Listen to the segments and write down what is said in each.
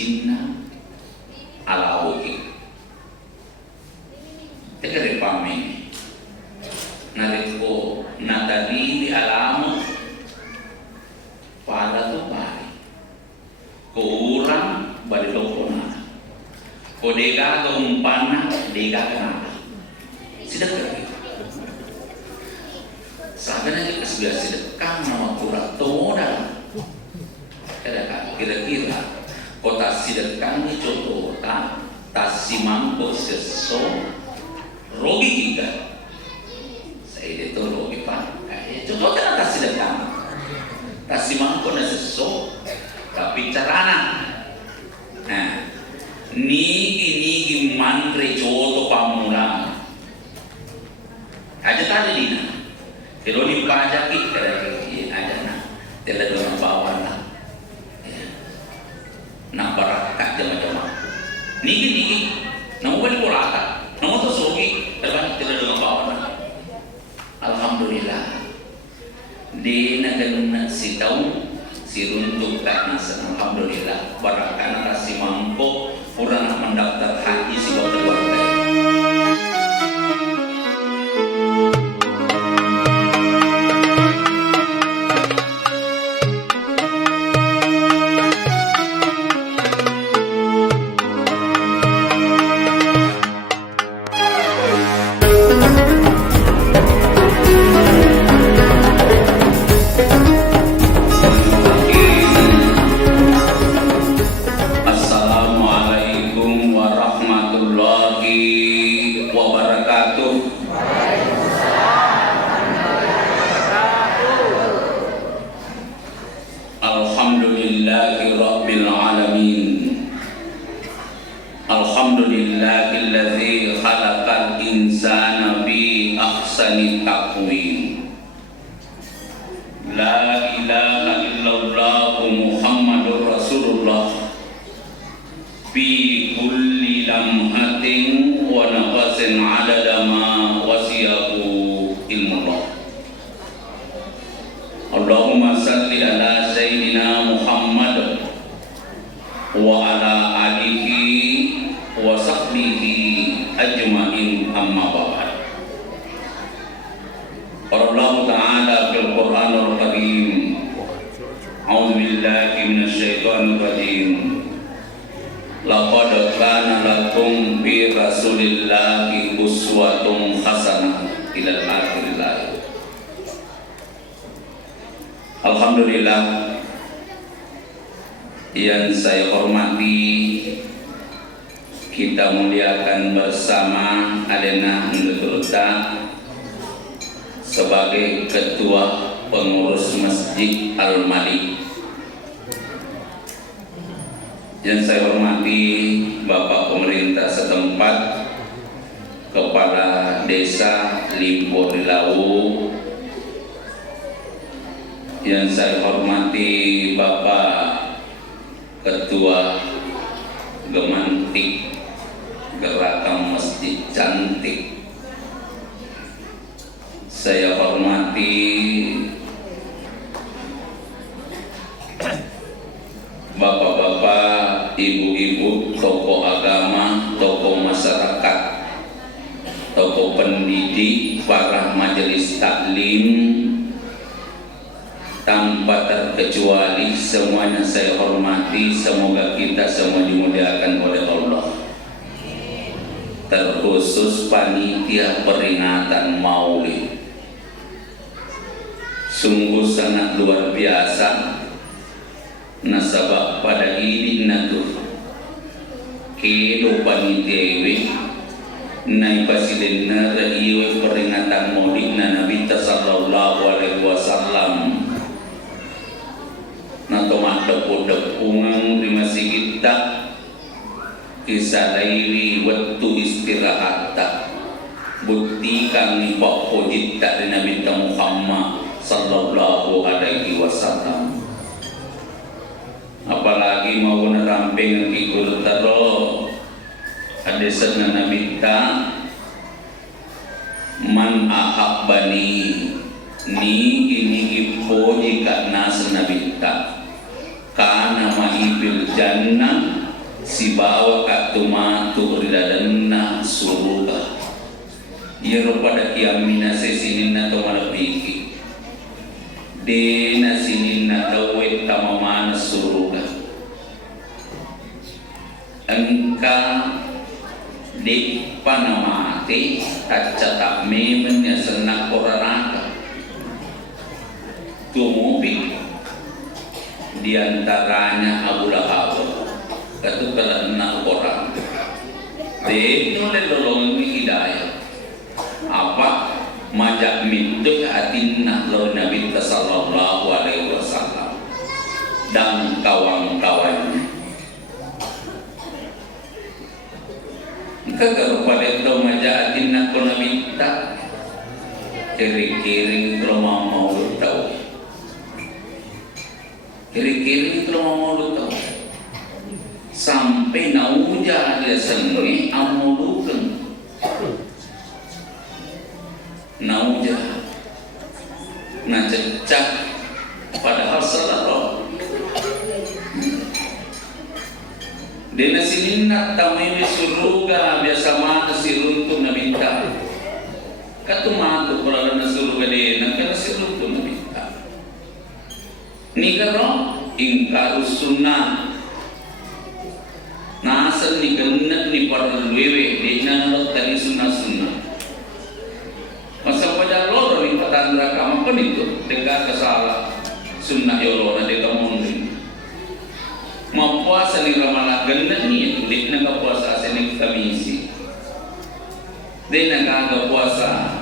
sinna alauki tegere pamene nareko natali di alamu pada tu bari ko urang bari lokona ko dega to umpana dega kana sedekah sahaja kita sudah sedekah nama kurang modal kira-kira kota sedekah ni contoh tak simampo seso rogi kita saya itu rogi pak contoh kan tak sedekah tak simampo na seso tapi carana nigi mantre joto pamula aja tadi dina kalau dipajaki ada na tela dona bawa na na barakat jama-jama nigi namu bali kurata namu to sogi tela dona bawa na alhamdulillah di nagaluna si tahu si runtuk tak nasa alhamdulillah barakat na si mampu purana mendaftar haji si keluarga. Alhamdulillahilladzi khalaqal insana bi ahsani taqwim. La ilaha illallah Muhammadur Rasulullah bi kulli lamhatin wa nafasin adada ma wasiyahu ilmullah. Allahumma salli ala sayyidina Muhammad wa ala alihi wa sahbihi ajma'in amma ba'd. Allah Ta'ala fil Qur'anul Karim. A'udzu billahi minasy syaithanir rajim. Laqad kana lakum fi Rasulillahi uswatun hasanah ila akhiril ayat. Alhamdulillah yang saya hormati, kita muliakan bersama Alena Nduturta sebagai Ketua Pengurus Masjid Al-Malik. Yang saya hormati Bapak Pemerintah setempat, Kepala Desa Limpo Rilau. Yang saya hormati Bapak Ketua Gemantik Gerakan Masjid Cantik. Saya hormati bapak-bapak, ibu-ibu, tokoh agama, tokoh masyarakat, tokoh pendidik, para majelis taklim, tanpa terkecuali semuanya saya hormati. Semoga kita semua dimuliakan oleh Allah. Terkhusus panitia peringatan Maulid, sungguh sangat luar biasa. Nasabah pada ini natuh kehidupan itewe naik pasilena iwe peringatan Maulid Nabi sallallahu alaihi wasallam. Natomah depu-depungan di masjid kita kisah laili waktu istirahat tak buktikan ni pak pojit tak dari Nabi Muhammad sallallahu alaihi wasallam. Apalagi mau neramping ikut tero ada sana Nabi ta man ahabbani ni ini ipo jika nas Nabi ta kana ma'i bil jannah si bawa katumatu ridadanna suruga yero pada kiamina sesinina to malapiki dena sinina tawet tamamana suruga engka di panamate tacatak memenya senak koraraka tumupi diantaranya Abu Lahab ketukaran nak orang deh nolai lolong hidayah apa majak mintuk atinna lawan Nabi sallallahu alaihi wasallam dan kawan-kawannya kagak pada itu majak atinna lawan Nabi tak kiri-kiri kalau mau tahu kiri-kiri kalau mau tahu sampai nauja dia sengi amulukan nauja ngacecak padahal salah roh dena sininna tamimi suruga biasa mana siruntu nabita katumatu peralana suruga dena kena siruntu nabita nigaro ingkarus sunnah nasan ni kena ni parlewe di nang tadi sunnah masa pada loro ni patandra kamu pun itu dekat kesalah sunnah yolona dekat mundi mau puasa ni ramalan kena ni di nang puasa seni kamisi di nang puasa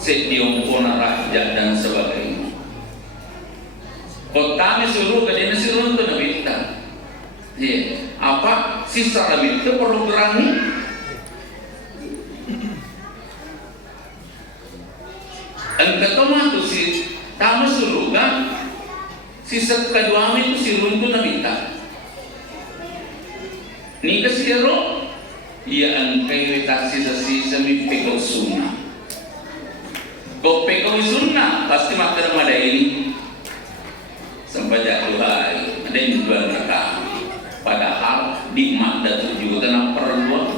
setiap pona raja dan sebagainya kota ni suruh ke dia suruh tu nak minta apa sisa lebih itu perlu berani engkau tahu tu si tamu suruh kan sisa kedua itu si runtuh nabi tak ni kesiro ia engkau tak sisa mipekau sunnah kau pekau sunnah pasti makan ada ini sampai jatuh hari ada yang jual mereka padahal di makda 7 tanah perempuan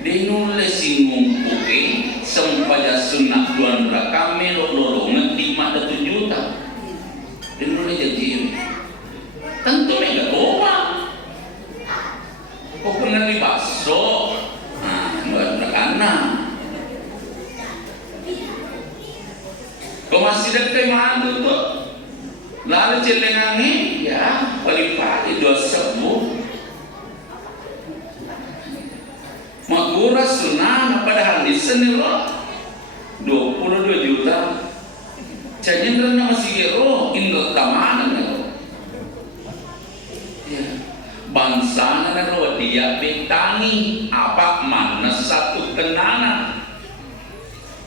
dinulis singgung puke sempaya sunnah tuan kami lolongan di makda 7 tak dinulis jadi tentu mereka bawa kok pernah dibasuh buat anak kok masih dekat mandu tuh lalu celengangi ya paling pagi 2 Magura sunnah padahal di sini loh 22 juta jangan masih gero indot tamanan ya bangsa na lo dia betangi apa mana satu kenana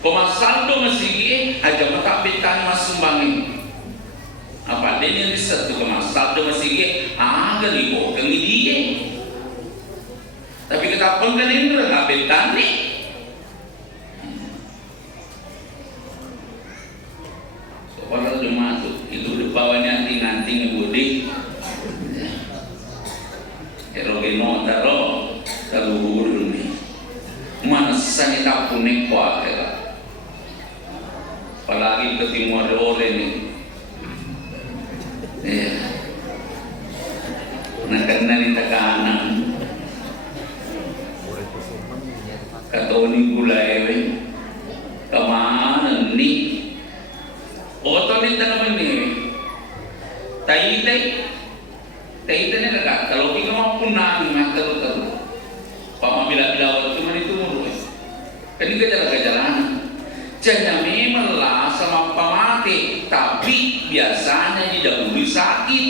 pemasaldo masih aja mata betangi masumbangi apa dia ni satu kemasal tu masih agak libo kami dia tapi kita pun kan indra nak betan ni so kalau dia masuk itu di bawahnya anting-anting budi erogeno taro taluhur ni mana sani tak punek kuat apalagi ke timur ore ni nakana ni takanan katoni gulai kemana ni oto ni tanam ni tai ni kakak kalau kita mau punah ni mater pamabila waktu mana itu mulu kan kita jalan jangan memanglah sama pamati tapi biasanya didahului sakit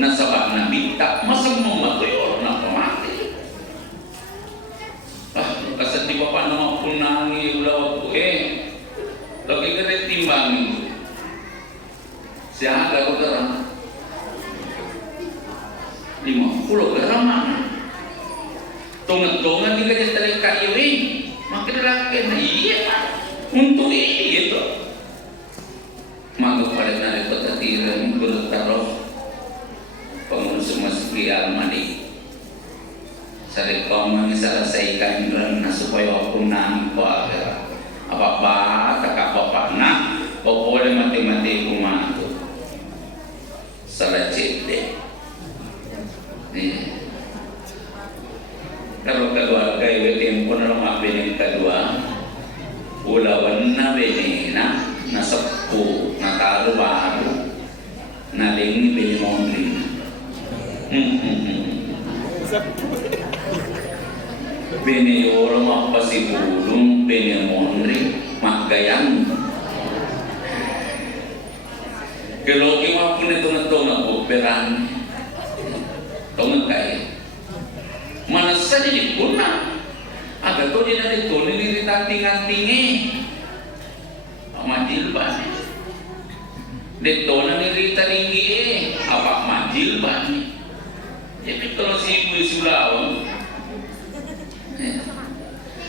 nasabah nabi tak masa memakai orang nak pamati kasat di bapak nama punangi ulah waktu lagi kena timbangi siapa kau gerang 50 gram mana tongan-tongan juga jadi terlekat ini makin rakyat iya untuk ini itu maka pada nari kota tiran bertaruh pengurus masjid al-mani Dari kau selesaikan na supaya aku nang ko akhirat. Apa ba takak bapak na o boleh mati-mati kumatu. Salah cede. Kalau keluarga ibu tempo na rumah bening kedua, ulawan na benina na sepu na taru baru na dengi beni mondri. Bene orang apa si bulung bene mondri magayan. Kalau kita punya tengah-tengah operan, tengah kaya, mana saja dipuna. Agak kau jadi ada kau ni tinggi, majil bani. Detona ni tinggi, apa majil bani. Jadi kalau si ibu Sulawesi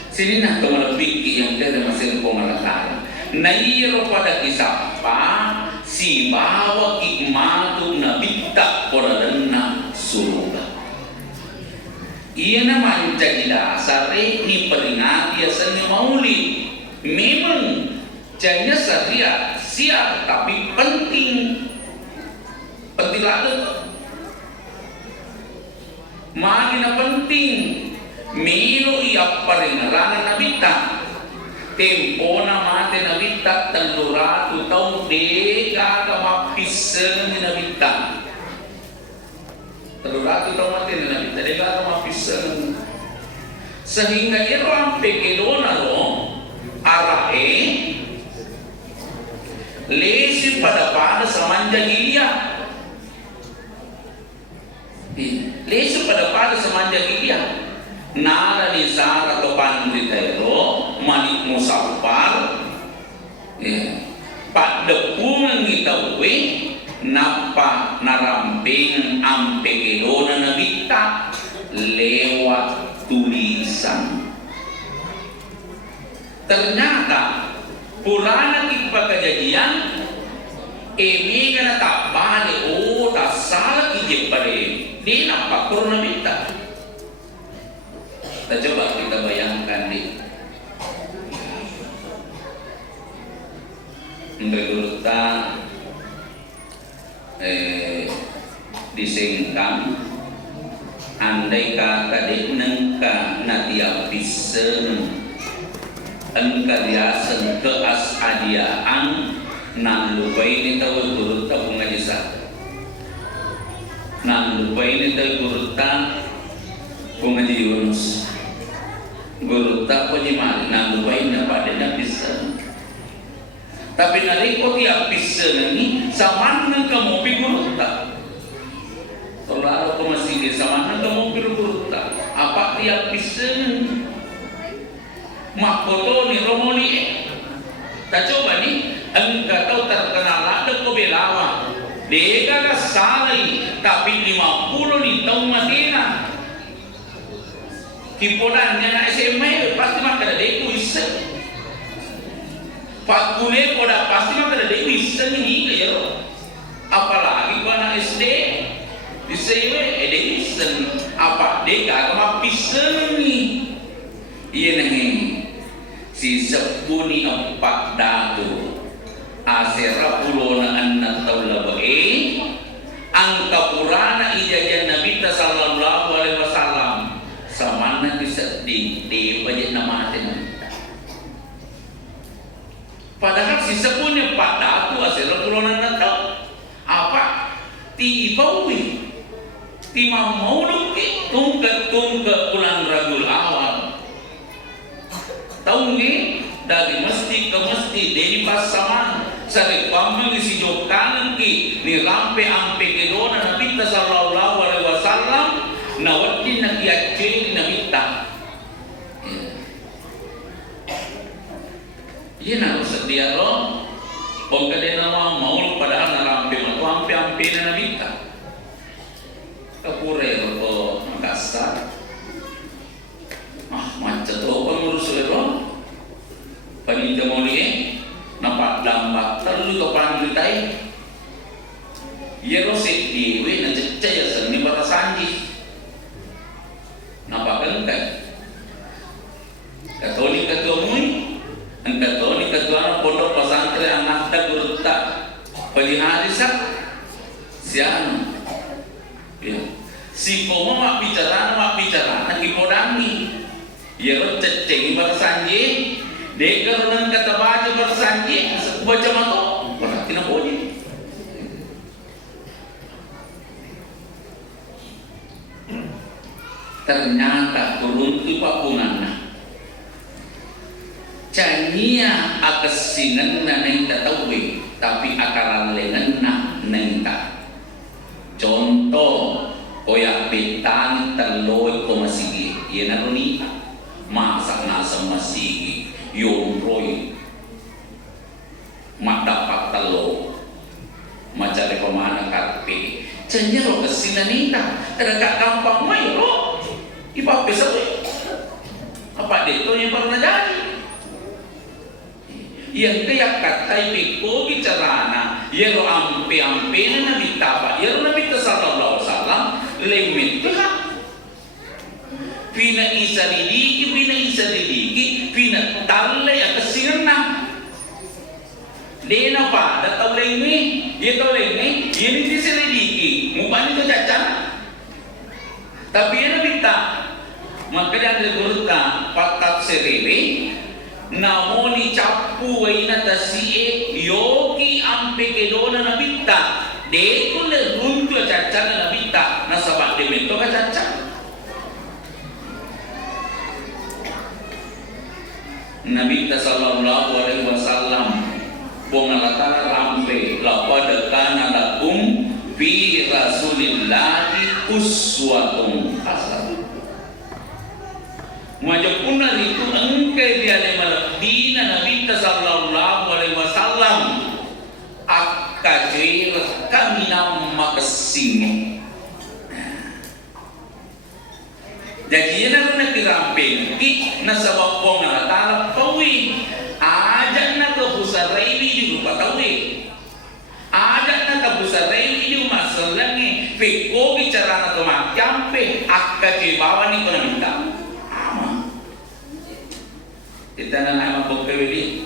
sini nak kau fikir yang dia masih pengalatan. Nairo pada kisah apa si bawa hikmatu nabita koradanna surga. Ia nama jadi dasar ini peringati asalnya maulid. Memang jadinya syariat siap tapi penting lalu. Magina penting milo ia peringatan nabita. Tempo na mate na bitak taluratu taong deka kamapisan ni na bitak. Taluratu taong mate na bitak deka kamapisan. Sehingga iro ang pekelona ro arahe lesi pada samanja gilia. Lesi pada samanja gilia. Nara di sana to pandri tayo manik musafar pak depungan kita we napa naramping ampe kelona na kita lewat tulisan. Ternyata Purana kita kejadian emi kana tak balik tak salah kijip pada di napa kurna minta. Kita coba kita bayangkan nih, bergurta disengkang, andai kata nengka natia pisen, engka diasen ke asadiaan, nan lupa ini tahu gurta pengaji satu, nan lupa ini tahu gurta pengaji Yunus. Guru tak punya mana, nak lupain apa dia bisa. Tapi nariko tiap bisa ni, sama dengan kamu pi guru tak. Kalau aku masih di sama dengan kamu pi guru tak. Apa tiap bisa? Makoto ni romoni. Tak coba ni, engkau tahu terkenal ada kau belawa. Dia kan salah, tapi 50 ni tahun Madinah. Kipodannya na SMA pasti mah kada dek wisen. Pakune koda pasti mah kada dek wisen ni lero. Apalagi ko anak SD di sewe dek wisen. Apa dek agama pisen ni. Iya nahi si sepuni empat datu asera pulona anna taula bae angka purana ijajan Nabi sallallahu alaihi wasallam samana bisa di budget nama aten. Padahal si sepunya pada aku asal turunan Natal apa tibawi timah mauluk tungkat bulan Rabiul Awal tahun ni dari masjid ke masjid dari pasaman sari pamang si jokan ki ni rampe ampe kedona Nabi sallallahu alaihi wasallam nawati na kiaceh na mita. Iya na sedia ro. Pagkade nama maul padahal narampe ampe na mita. Kapure ro Makassar. Macet ro pengurus ro. Paninda moli nampak lambat terlalu to pandritai. Iya ro sek diwe na cecaya seni para sanji. Napa tapakan kan. Katolik ketua ang Katolik ketua pondok pesantren anak gurta peliharisan siang. Ya. Si komo mak bicara nang ipodami. Yero ceceng bersanji, deker nang kata baca bersanji, baca mato, berarti nak boleh. Ternyata turun tu papungan. Cania akasinan na neng tatawi, tapi akaran lengan na neng ta. Contoh, koyak petani terloy ko masigi, yan ano ni masak nasa masigi, yung roy, madapat talo, macari pemana karpe. Cania ro kasinan nita, terdekat kampang mai ro. Ipa besar apa dito yang pernah jadi yang kaya katai piko bicarana yero ampe na nabitapa yero nabita sallallahu alaihi wasallam lemit ha pina isa lidiki pina talle ya kesirna dena pa datang lemi ini diselidiki mukanya itu cacat tapi yang nabita maka dia berkata pakat serili namoni capu waina tasie yogi ampe kedona nabita de kule runtu caca nabita nasabak demento ka caca nabita sallallahu alaihi wasallam bongalatara rampe lapada kana lakum fi rasulillahi uswatun hasanah. Majapuna itu engke dia lemal dina Nabi sallallahu alaihi wasallam akajir kami nama kesing. Jadi yana na kiramping ki nasabab ko nga tala pawi aja na ko busaray di rupa tawi aja na ka busaray di masalangi peko bicara na tumakyampe akajir bawa ni ko na minta. Kita nak mempelajari.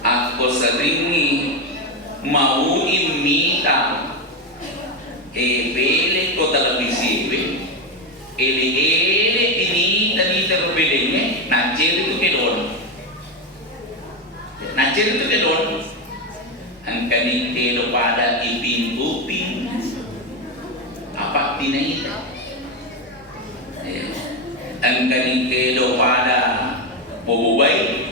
Aku seringi mau imita bele ko televisi ele ini tadi terbelenya nancir itu kedon angkani telo pada ipin upin apa tinai angkani telo pada bobobai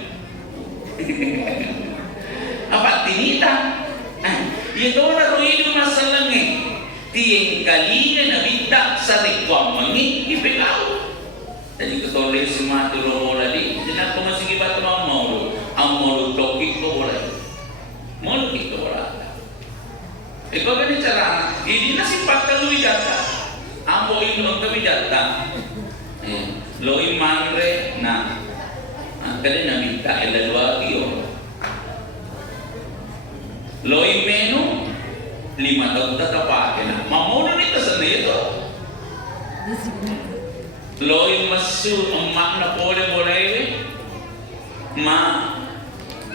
apa tinita itu na ruido masalange tieng kalinya nabita sa rekwam mangi ipegao jadi ketole semua tu rola di jenak ko masigi bat mau ang mau tokik ko wala mau tokik ko wala iko gani cara ini nasi patalu jata ambo ino kami jata loi manre na kali nabita ela dua kio loi menu 5 tahun tatapake na mamono ni kasana ito loi masu emak na boleh ma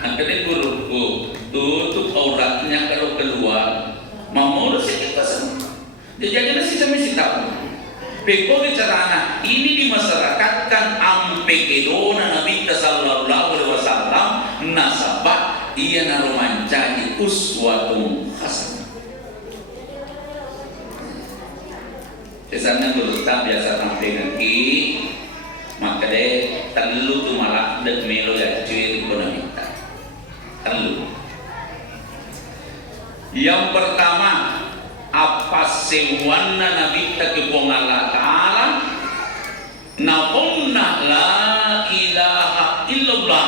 angkade guruku tutup auratnya kalau keluar mamono sih kasana jadi nasi sama si tahu peko bicarana ini dimasyarakatkan ampe kedona Nabi sallallahu alaihi wasallam nasabah ia narumancani uswatun hasanah. Kesana berusaha biasa tampil ki maka deh terlalu tu malah dek melo ya cuy ekonomi terlalu. Yang pertama apa sewana Nabi takibong Allah Ta'ala napunna la ilaha illallah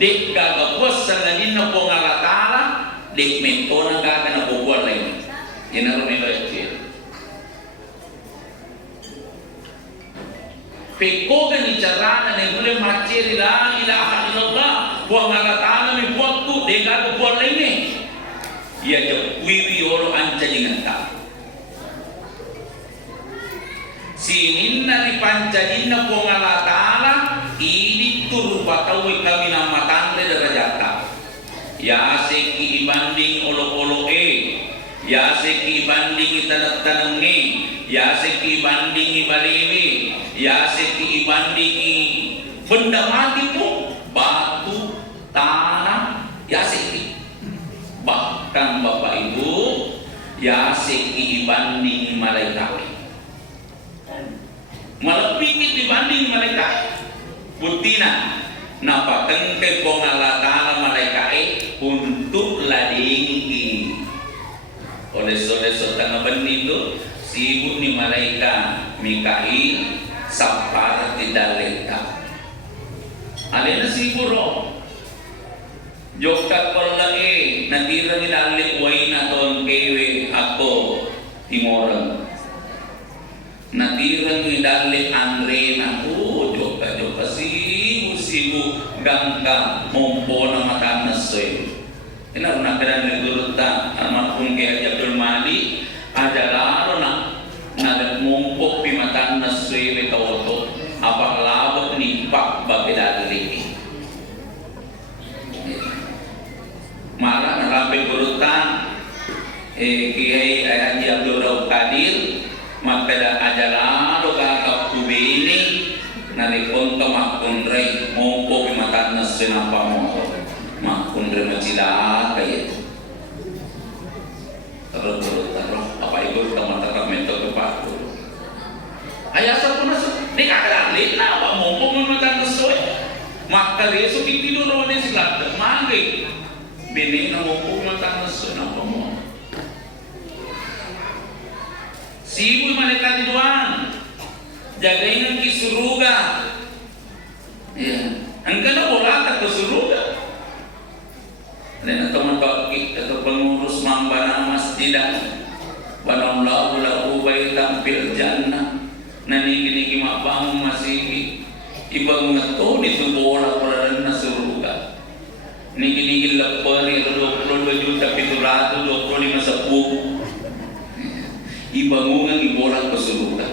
dek gaga puasa nganin napong Allah Ta'ala dek mentona gaga na bubuan lain yan ang rumilo ya peko gani carana na gule maceri la ilaha illallah buang Allah Ta'ala mi buat tu dek gaga bubuan lain ia je wiwi oro anca dengan tak Sininna dipancadinna po Allah Ta'ala ini turbatawi kami nama tanda derajata. Ya seki ibanding olo-olo ya seki ibanding tanang-tanangi, ya seki ibanding ibaliwi, ya seki ibanding benda mati pun batu, tanah, ya seki. Bahkan Bapak Ibu, ya seki ibanding malaikat. Melebihi dibanding malaikat. Butina napakan ke Allah Ta'ala malaikat untuk ladingki. Oleh tengah benih itu sibuk ni malaikat Mikail sapar tidak letak. Alena sibuk roh. Jokak perlae natira ni dalik waina ton kewe ako timoran. Natira ni dalik Andre na joka sibu gangka mompo na makan nasoy. Ina una kedan negurta almarhum Kiai Abdul Mali ada laro na mompo pi makan nasoy le kawoto apa labot ni pak babedali. Malah narape gurutan Kiai Haji Abdul Rauf Kadir makada ajala do kakap kubini narikon ka makundre mompo pimatan na sinapa mo makundre macila kaya terus apa ibu kita matakap metode paku ayasa pun nasu di kakak na apa mompo pimatan na soy maka reso kitido ro ne silat mangge bini na mompo pimatan na soy napa mo sibu malaikat doang jagain ang kisuruga ya angka na bola ke suruga dan teman bagi atau pengurus mambana masjid banam lahu lahu baitan fil jannah nani gini mabang masih ibang ngato di bola perana suruga nigi lepari 22 juta 725 sepuh ibangungan ibola ke suruga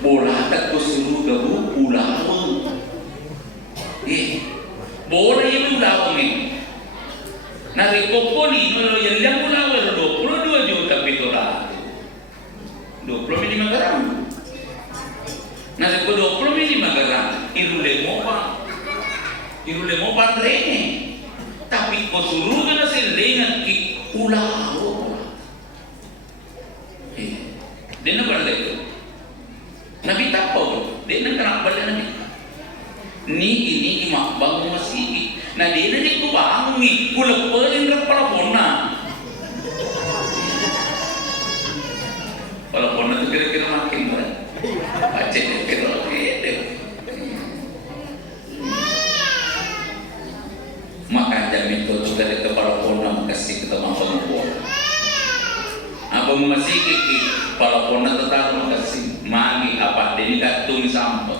bola tak ke suruga bu pulau bola yang pulau ni nari koponi no yang pulau 22 juta 700 25 gram nari ko 25 gram irule mo pa rene tapi ko suruga na silengan ki pulau dia nak balik tu. Nabi tak tahu. Dia nak kena balik Nabi. Ni mak bangun masih. Nah dia ni ku bangun ni. Ku lepelin kepala pona. Kepala pona tu kira-kira makin berat. Baca kira-kira gitu. Maka jamin tu dari kepala pona kasih kita mampu pona. Apa masih kiki kalau pona tetap makasih magi apa deni katung sampel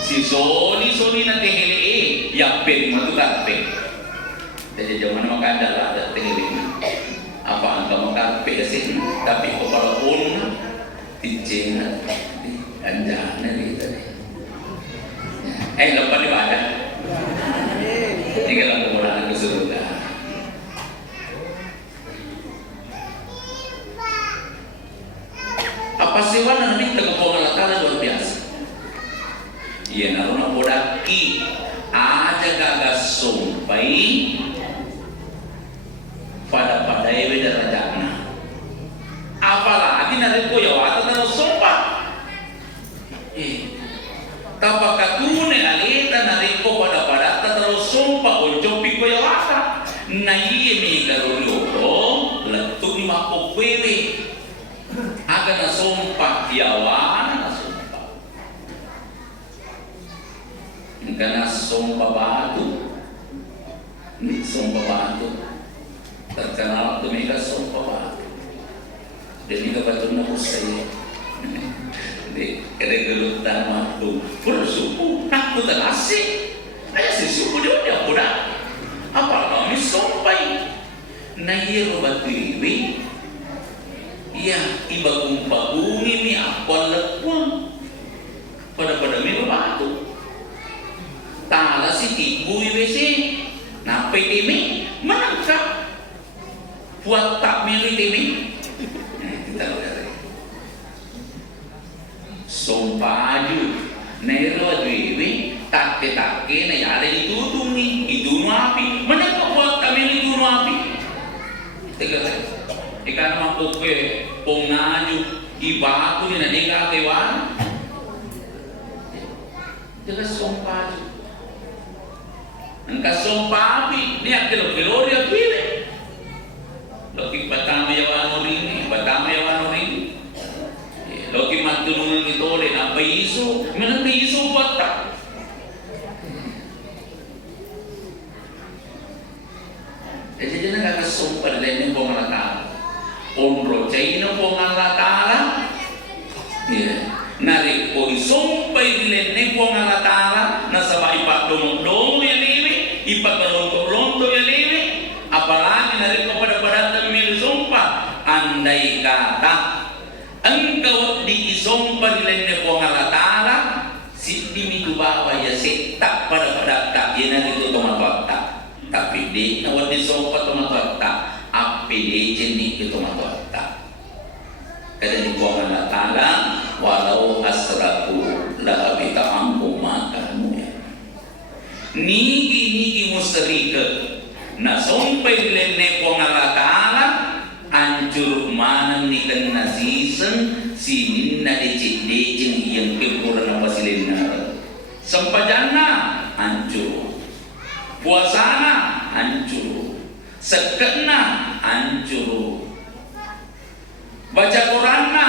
si soni nanti heli ya pen matu kape jadi zaman maka ada heli apa angka maka pe sih tapi kalau pona ticin anjana ni tadi lepas ni ada ini kalau pona ke surga. Apa sewa nanti tegak Allah luar biasa. Iya naruna bodaki aja gagas sumpai pada ewe darajatna. Apalagi nanti ko ya wata terus sumpah. Tapaka tune alita nanti ko pada terus sumpah ojopi ko ya wata. Na iye mi garuluko letu ni makokwele. Aga na sumpah yawan na sumpah. ఇంకా na sumpah batu. Sumpah batu. Terkenal demi sumpah batu. Demi batu na usay. Di regelut tamatu. Puro suku nak putalasi. Ay si suku dia pura. Apa kami sumpah? Na yero batu iwi. Iya, iba kumpabungi mi apal lepun. pala si tibu WC na PTM menangkap buat tak milih TV kita lihat sompaju nero dwewe take na yale ditutung ni itu api menangkap buat tak milih itu api kita lihat ikan makoke pongaju ibaku ni na nega kewan jelas sompaju angka sompapi ni akelo gloria pile loki patama yawan ring loki matulungan itole na paiso menang paiso bata jadi na kakasumpal din po nga tala onro chay na po nga tala nari po isumpay din po nga tala nasa baipa dumong yaliwi ipagkalonto yaliwi apalagi nari po pada sumpah andai kata engkau diisumpah di po nga tala si dimitu bawa ya setak pada tak yana itu tomatwata tapi di nawad disumpah tomatwata api di jenik itu tomatwata kada di po nga tala walau asraku la abita angkum makanmu nigi musrika na sumpay dilenne po nga taala ancur manang ni kan nasisen sinin na dicik-dicin yang kekuran apa silin na sempajana ancur puasana ancur sekena ancur baca Quranna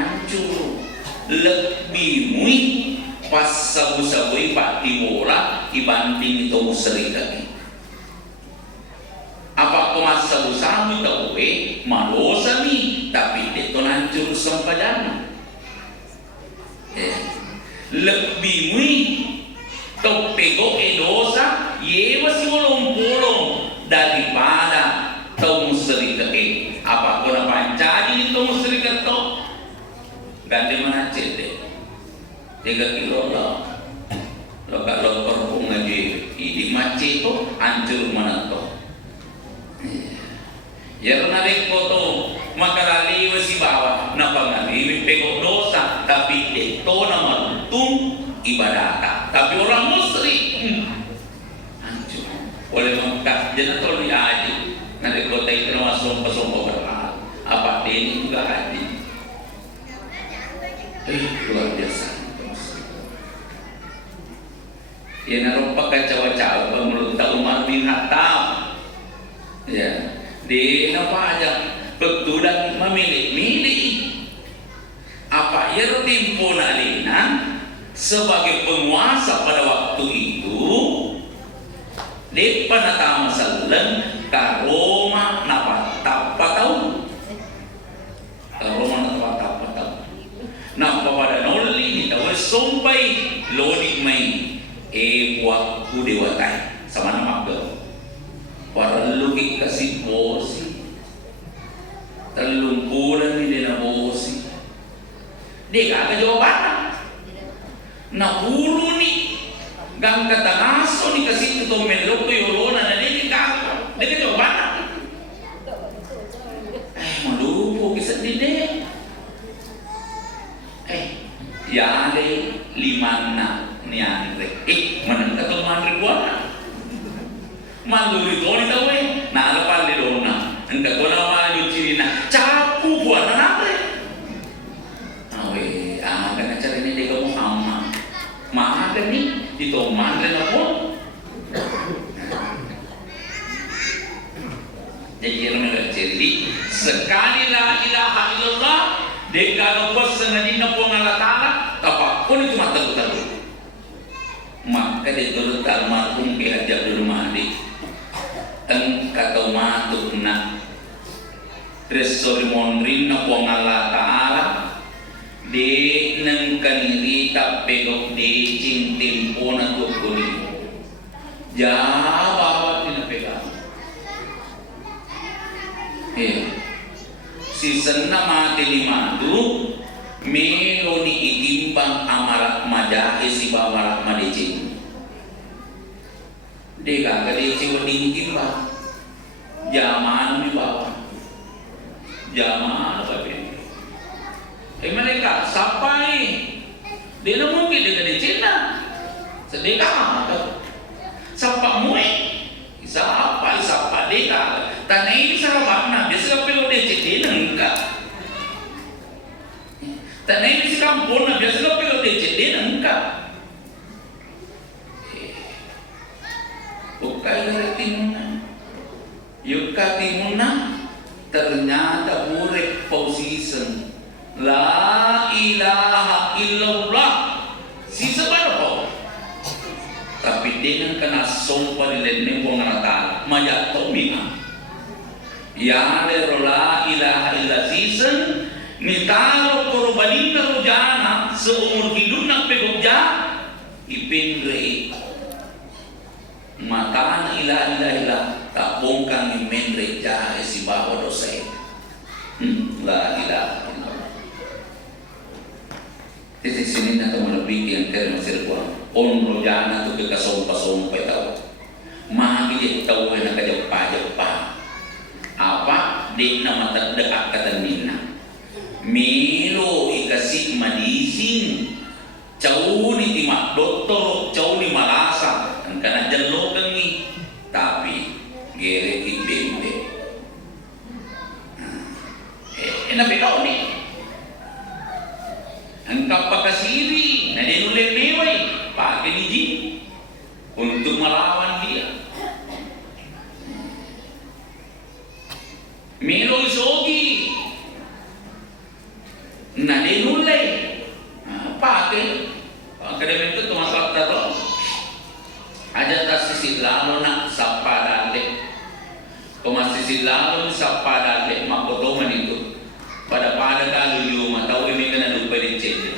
ancur lebih mui pas sabu-sabui pak tibola dibanding itu musrika apa kemas sabu-sabu tahu malosa nih tapi itu hancur sempadana lebih mui tau pego dosa ye masih bolong daripada tau musrika apa kena pancari itu musrika tau ganti mana cete 3 kilo lah lo kalau perpung ngaji ini maci itu hancur mana tuh ya narik foto makalali wasi bawa napangali pego dosa tapi itu nama tung ibadah tapi orang musyrik hancur oleh mengkas jangan tolong diaji narik kota itu nama sumpah berhal apa ini juga haji luar biasa ya narumpak cawa-cawa menurut Umar bin Khattab ya di apa aja betulan memilih apa ya timpo nalina sebagai penguasa pada waktu itu di panatama saluran karoma napa tahu karoma napa tahu nah pada noli tahu sampai lodi main waktu dewatai sama nama aku para lukik kasih bosi terlumpuran di dena bosi dia kagak jawaban na hulu nih gang kata naso nih kasih ketua meloko yolona na dia kagak jawaban malupo kisah di deh ya ada 5 niandre mana kata mandre buana manduri doni tahu na alapal di dona anda kona malu cina capu buana nare awe kan acara ini dia kamu ama ada nih di to mandre na pun jadi yang jadi sekali la ilaha illallah deka lupas sengaja na po ngalatala tapakun itu mata tahu maka diturut almarhum Ki Haji Abdul Malik kata matuk na resori monrin na po ngala taala di nang kaniri tapegok di cintimpo na tukuli jawa pinapegang si senna mati limadu meloni itimbang amarak majahe si bawarak madicin Dia kagak dia sewa dingin bah. Zaman di bawah. Zaman apa ini? Mereka sampai dia nak mungkin dia di Cina. Sedekah apa? Sampai muai. Siapa dia? Tanah ini sahabat nak. Biasa kalau dia Cina enggak. Tanah ini si kampung nak. Biasa kalau dia Cina enggak. Bukai dari timuna. Yuka timuna. Ternyata burek posisi. La ilaha illallah. Sisa berapa? Tapi dengan kena sumpah di lene pengaratan maya tomina. Ya la ilaha illa season ni taro korbanin na rojana seumur hidup nak pegobja ipendre mata na ila tak bongkang ni mendre jahe si bawa dosa la ilaha illallah. Titik sini nak melebih yang kena masih kurang. On rojana tu ke kasompa-sompa tahu. Mahagi dia tahu nak jepah. Apa? Dia nama terdekat kata minna. Milo ikasih madisin. Jauh ni timak doktor, jauh ni malasa. Dan kena jelok ni. Tapi gerekit bembe. Nabi kau ni. Engkau pakasiri, nade nule mewai, pakai niji untuk melawan dia. Melo isogi, nade nule, pakai itu tuan kata roh. Aja tas sisi lalu nak sapa dale, koma sisi lalu sapa dale makotoman itu. Pada kali rumah tahu ini kena lupa dicek.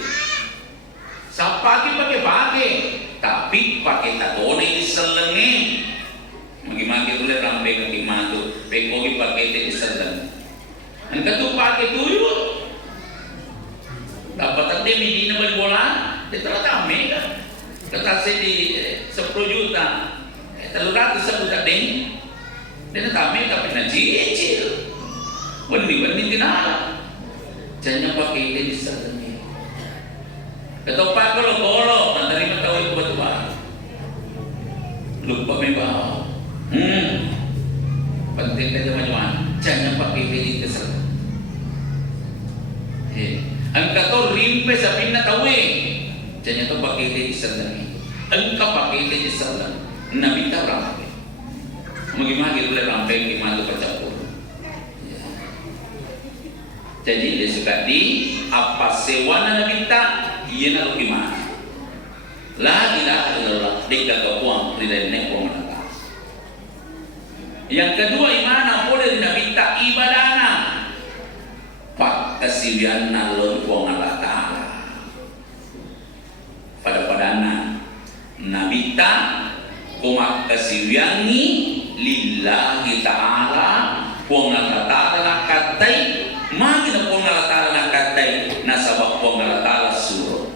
Sapagi pakai, tapi pakai takone di selenge. Magi-magi boleh rampe kaki mantu, pekogi pakai di seleng. Angkat tu pakai tuyul. Dapat tadi midina beli bola, dia telah kami kan. Kata di 10 juta, 300 juta deng. Dia kami tapi nak cicil. Benih tinala. Jangan pakai ini di sana. Ketupat kalau menerima tahu itu betul. Lupa membawa. Penting saja macam-macam. Jangan pakai ini di sana. Angkat tu rimpe sapina tahu. Jangan tu pakai ini di sana. Angkat pakai ini di sana. Nabi tak ramai. Bagaimana kita boleh ramai gimana tu bercampur. Jadi dia suka di apa sewana nabi tak ia nak gimana? La ilaha illallah dikata uang tidak nek uang nata. Yang kedua imana boleh nabi tak ibadana. Pak kasibian nalon uang Allah Taala. Pada padana nabi tak kumak kasibian ni lillahi Taala uang Allah Taala katai. Magi na po nga latala na katay nasa po nga latala suro.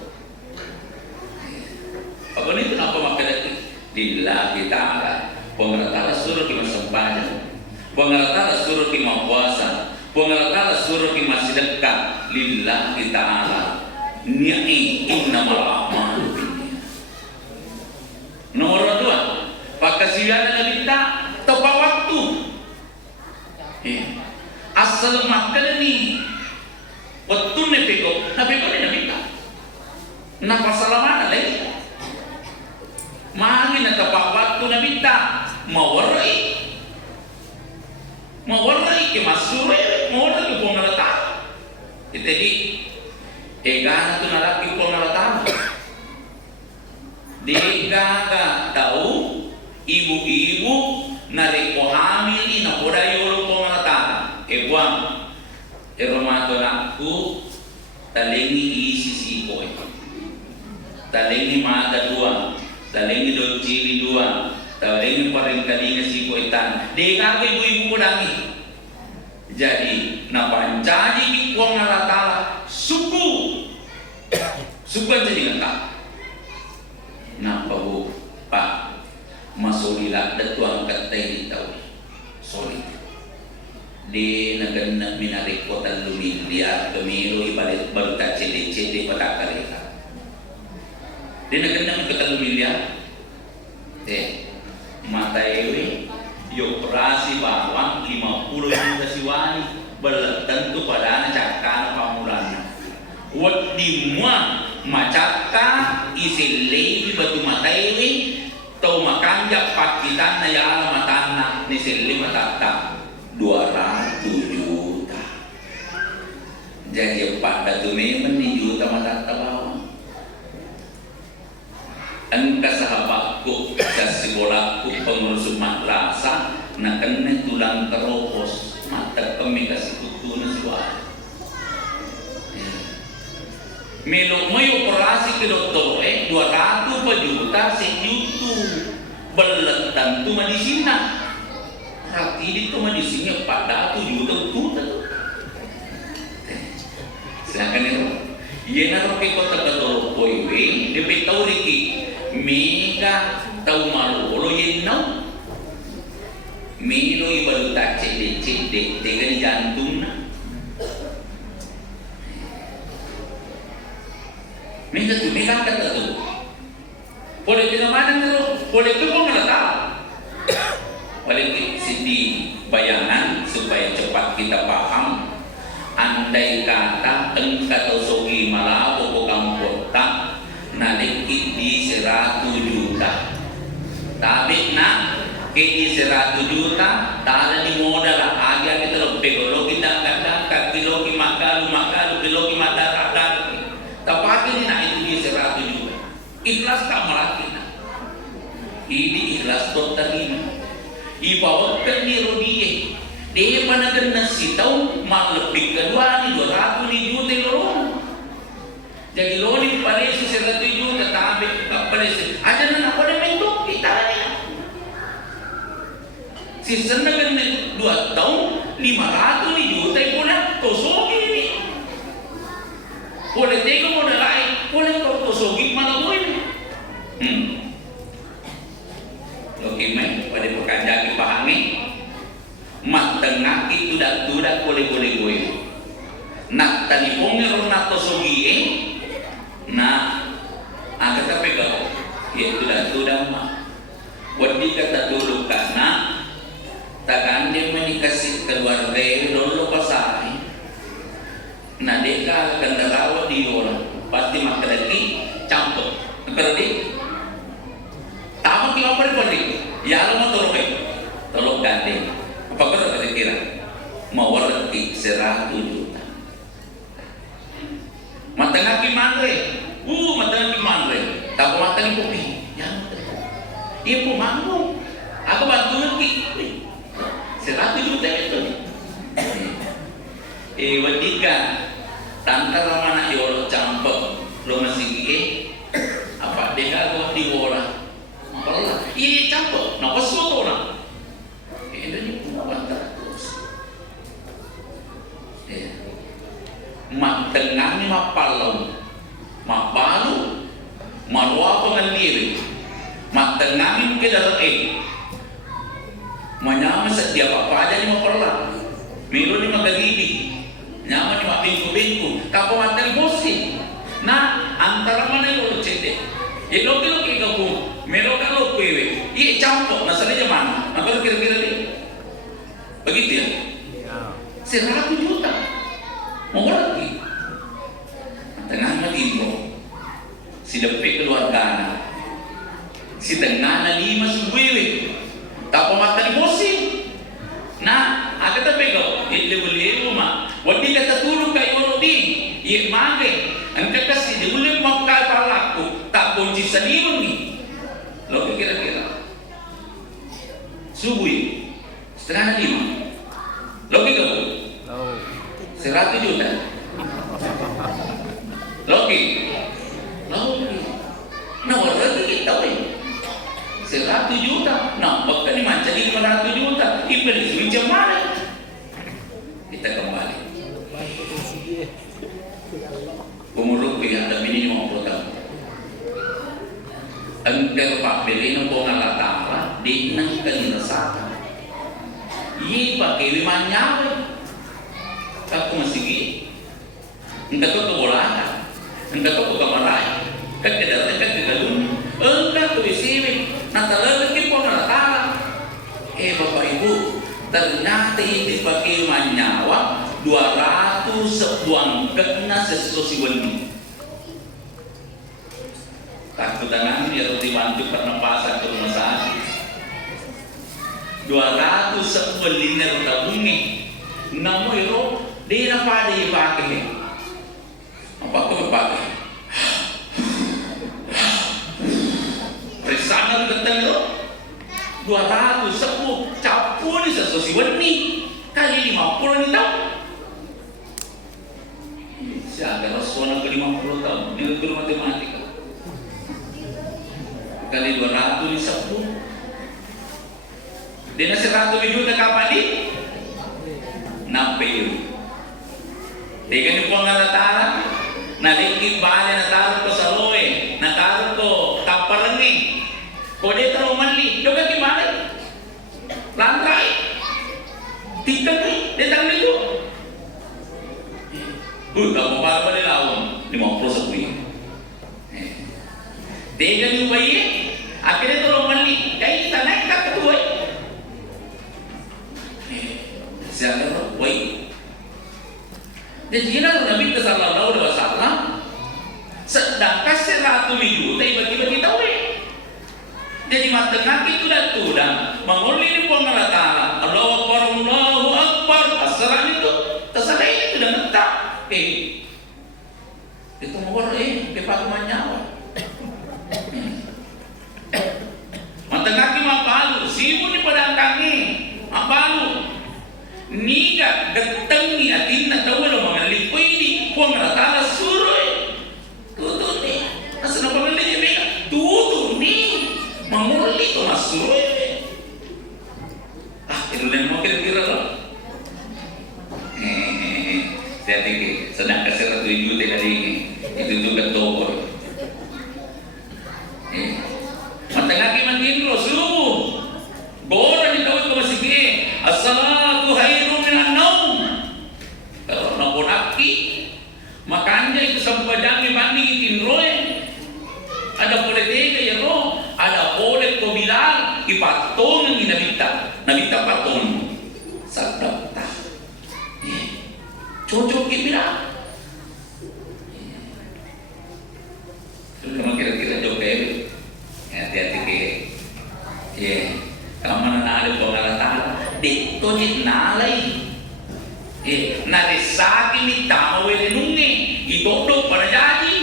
Apa nito na po makadaki? Lillahi ta'ala. Po nga latala suro ki masampajan. Po nga latala suro ki mapuasa. Po nga latala suro ki masidagka. Lillahi ta'ala. Niya'i innamal a'malu binniyat. Nomor 2, pagkasiyanan na kita tepat waktu. Asal makan ni betul ni peko, tapi kau ni minta. Nak pasal mana lagi? Mari nak tepat waktu nak minta, mawarai ke masure, mawarai ke pengalatan. Jadi, egana tu nak ke pengalatan. Dia tahu ibu-ibu nareko hamil ni nak podai orang pengalatan. Buang eromato nakku talengi isi siko talengi mata 2 talengi docili 2 talengi paring kalinga siko itan dengar ibu-ibu mudangi jadi napancaji bikuang nalatala suku jadi ngata napa bu pak mas masulila datuang katay ditaw. Solid. Di nagana minariko talumilya gamiro ibalit baruta cede patakareka. Di nagana magkatalumilya mataewe yo operasi bawang 50 juta siwani belatan tu pada cakkan pamulana. Wat di mua macaka isilei batu mataewe tau makanjak pakitan na yala matana ni silli matata 200 juta. Jadi 400 memang ni juta matata bawang. Ang kasahabatku sa sibolakku pengurus madrasah na kena tulang keropos mata kami kasih kutu na siwala. Melo may operasi ke doktor 200 juta sejutu belatan tu medisina. Hati itu medisinya 400 juta. Silakan itu. Ia nak pakai kota katoro poiwe, dia tahu riki. Mega tahu malu, kalau ia nau, milo ibaru tak cedek dengan jantung na. Mega kata tu. Boleh tidak mana tu, boleh tu pun mana tahu. Boleh sini bayangan supaya cepat kita paham. Andai kata engkau sogi malabo bukan kota, nalikit di 100 juta. Tapi nak di 100 juta, tak di modal aja kita lebih kalau kita kata kilo makalu kilo mata ada. Tapi ini nak itu di 100 juta. Ikhlas tak melakina. Ini ikhlas tu terima. Ibawa keniro dia. Dia panagan nasi tahu mak lebih kedua ni 200 juta lorong. Jadi lori pada si 100 juta tapi pada si ada nak pada bentuk kita ni. Si senagan ni 2 tahun 500 juta pula tosogi ni. Boleh tengok modal lain, boleh tosogi mana boleh. Okey mai pada pekerja dipahami. Mat tengah itu dah boleh gue. Nak tani ponger nak tosogi nak kata pegang. Itu dah mah. Wadi kata dulu karena takkan dia menikasi keluarga dulu pasai. Nah deka akan terawat di orang pasti makan lagi campur. Kerdi. Tahu kita apa balik? Ya lo mau tolong ganti. Apa kau kira-kira mau warti 100 juta. Matang kimandre, matang kimandre. Tapi matang kopi, yang ibu mampu. Aku bantu lagi. 100 juta itu. Wadika tangkar mana yolo campur, lo masih apa dia kalau di bola. Malah, ini campur, napa semua orang. Ini bukan terus. Mak tengah ni mak palau, mak balu, marwah pengaliri, mak tengah ni mungkin dalam Menyama setiap apa aja ni mak perlah, milo ni mak garibi, nyama ni mak bingku, kapo matel bosi. Nah antara mana yang cete? Loki kapu, melo kalau pewe, ini campur, masalahnya mana? Apa kira-kira ni? Begitu ya? 100 juta. Mau lagi? Tengah matimo. Si depe keluarga. Si tengah na 5 suwewe. Tapo mata ni bosi. Nah, agak tapego. Ile boleh rumah. Wadi kata turun kayo di. Ye mage. Angkat kasi di boleh makai palaku. Tak kunci seniun ni. Lo kira-kira. Subuh. Setengah 5. Logi ke? 100 juta. Logi. Nah, orang kita tahu 100 juta. Nah, bahkan ni macam 500 juta. Iblis macam mana? Kita kembali. Umur yang ada minimum 50 tahun. Engkau Pak Beli nombor Allah Ta'ala di nang kanirasakan. Iya pakai lima nyawa. Kako masigi. Engkau tu kebolakan. Engkau tu kemarai. Kekedaran kekegalun. Engkau tu isiwi. Natalaga kipo na natala. Bapak Ibu, ternyata itu pakai lima nyawa 200 sebuang kena sesuatu ini. Takut tangan dia harus dibantu pernapasan ke rumah sakit. 200 sebuah liner tabungi. Namun itu dia apa dia pakai? Apa tu pakai? Perisana ketemu itu 200 sebuah campur di sesuatu ini kali 50 ni tahu. Siapa rasuah ke 50 tahun di guru matematika kali 200 di 10 dia nasi 100 juta kapan di nampil dengan ni pun natara nalikit balik natara ko sa loe natara ko kaparangi ko dia terlalu mali doga gimana lantai tinggal ni dia tangan itu kamu para pada lawan 50 sebuah dia ni bayi akhirnya terlalu mali kaya kita naik tak kedua siapa bayi jadi kira Nabi sallallahu alaihi wasallam sedang kasih 100 juta bagi-bagi tahu jadi mata kaki itu dah menguli di pengalat Ta'ala Allahu Akbar asran itu terserah itu dah ngetak itu mawar kepakuman nyawa mata kaki mapalu sibuk di padang kaki mapalu niga getengi atin na tahu lo mengalih ini pengalat Ta'ala suruh tutup ni asal apa mengalih mereka tutup ni menguli tu masuk itu yang mau kira-kira loh saya tinggi sedang kasih 1 juta tadi itu juga toko mata kaki mantin lo subuh boran itu itu masih gini as-salatu khairun minan naum kalau nak aki makanya itu sampai banding itin roe ada politika ya roh ada boleh ko bilang ipatong ng nabita patong sa dokta cocok bilang cuma kira-kira jokai hati-hati ke kamu na ada pengalatan dito ni nalay narisaki ni tama wele nungi idodok pada jadi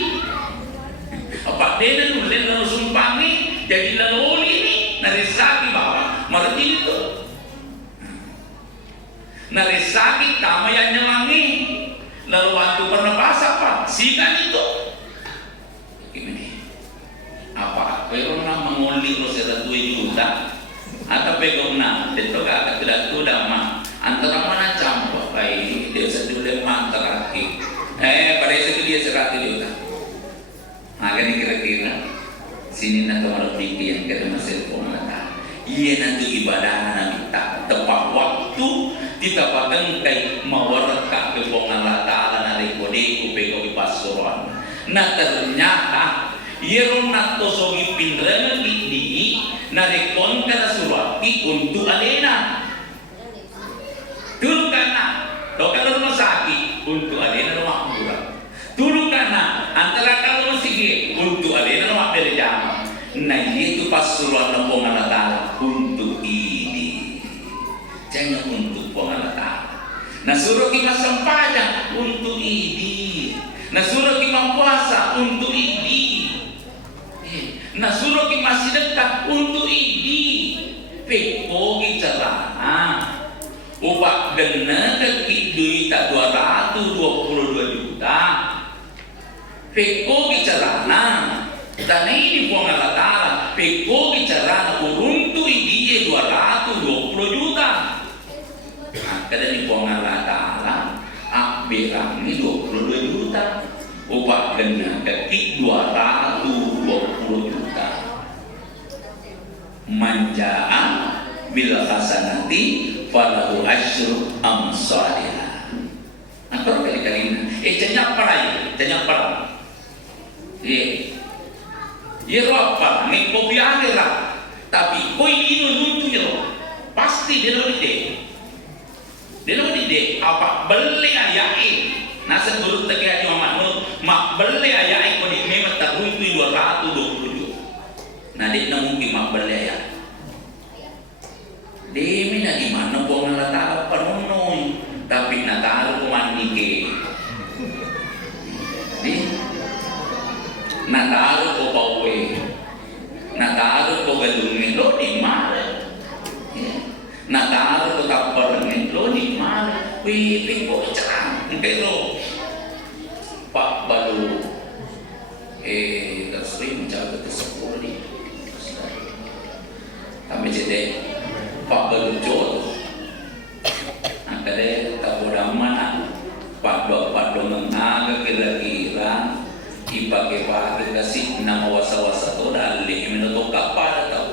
apa dia nulen lalu sumpangi jadi lalu ini narisaki bawa martin itu narisaki tama yang nyelangi lalu waktu pernapas apa sikan itu gimana apa pero na menguli lo sa 2 juta atau pegong na dito ka tidak tuh mah antara mana campur baik dia sedulur mantaraki pada itu dia 100 juta. Makanya kira-kira sini nanti orang pikir yang kira masih pengalaman. Iya nanti ibadah nanti tepat waktu ditapatkan kayak mawarka ke pengalaman Ta'ala nari kode kupego di pasuruan. Nah ternyata yeron nato sogi pindrana di nari kontra surati untuk alena. Dulu karena dokter rumah sakit untuk alena rumah murah. Dulu karena antara kalau masih untuk alena rumah berjamaah. Nah itu pasuruan ng pengalaman untuk ini, jangan untuk pengalaman. Nasuruh kita sempadan untuk ini, nasuruh kita puasa untuk ini, nasuruh kita masih dekat untuk ini. Peko bicara, upah dana dekik duit 222 juta. Peko bicara tanah ini pengalaman Ta'ala peko bicara uruntu dia 220 juta. Kada ni pengalaman Ta'ala berang ni 22 juta. Upah dana dekik 220 juta. manjaa bil hasanati falahu asyru amsalihha. Apa kali-kali cenyak para. Ye apa ni ko biara tapi koi inu nuntu yo pasti dia ide apa beli ayai nasa guru tak kaya cuma mak beli ayai ko di memang tak runtu 220. Nah dia mungkin mak beli ayai demi na di mana buang nalata penuh tapi nataru kumani ke di nataru ko pawe nataru ko galungin lo di mana nataru ko taparangin lo di mana pipi ko cerang pero pak balu tersering menjaga tersebut di kami jadi pak balu jodoh angkade taboda mana pak do mengaga kira-kira ipake-pake kasih nama wasa-wasa to dali minuto kapal tau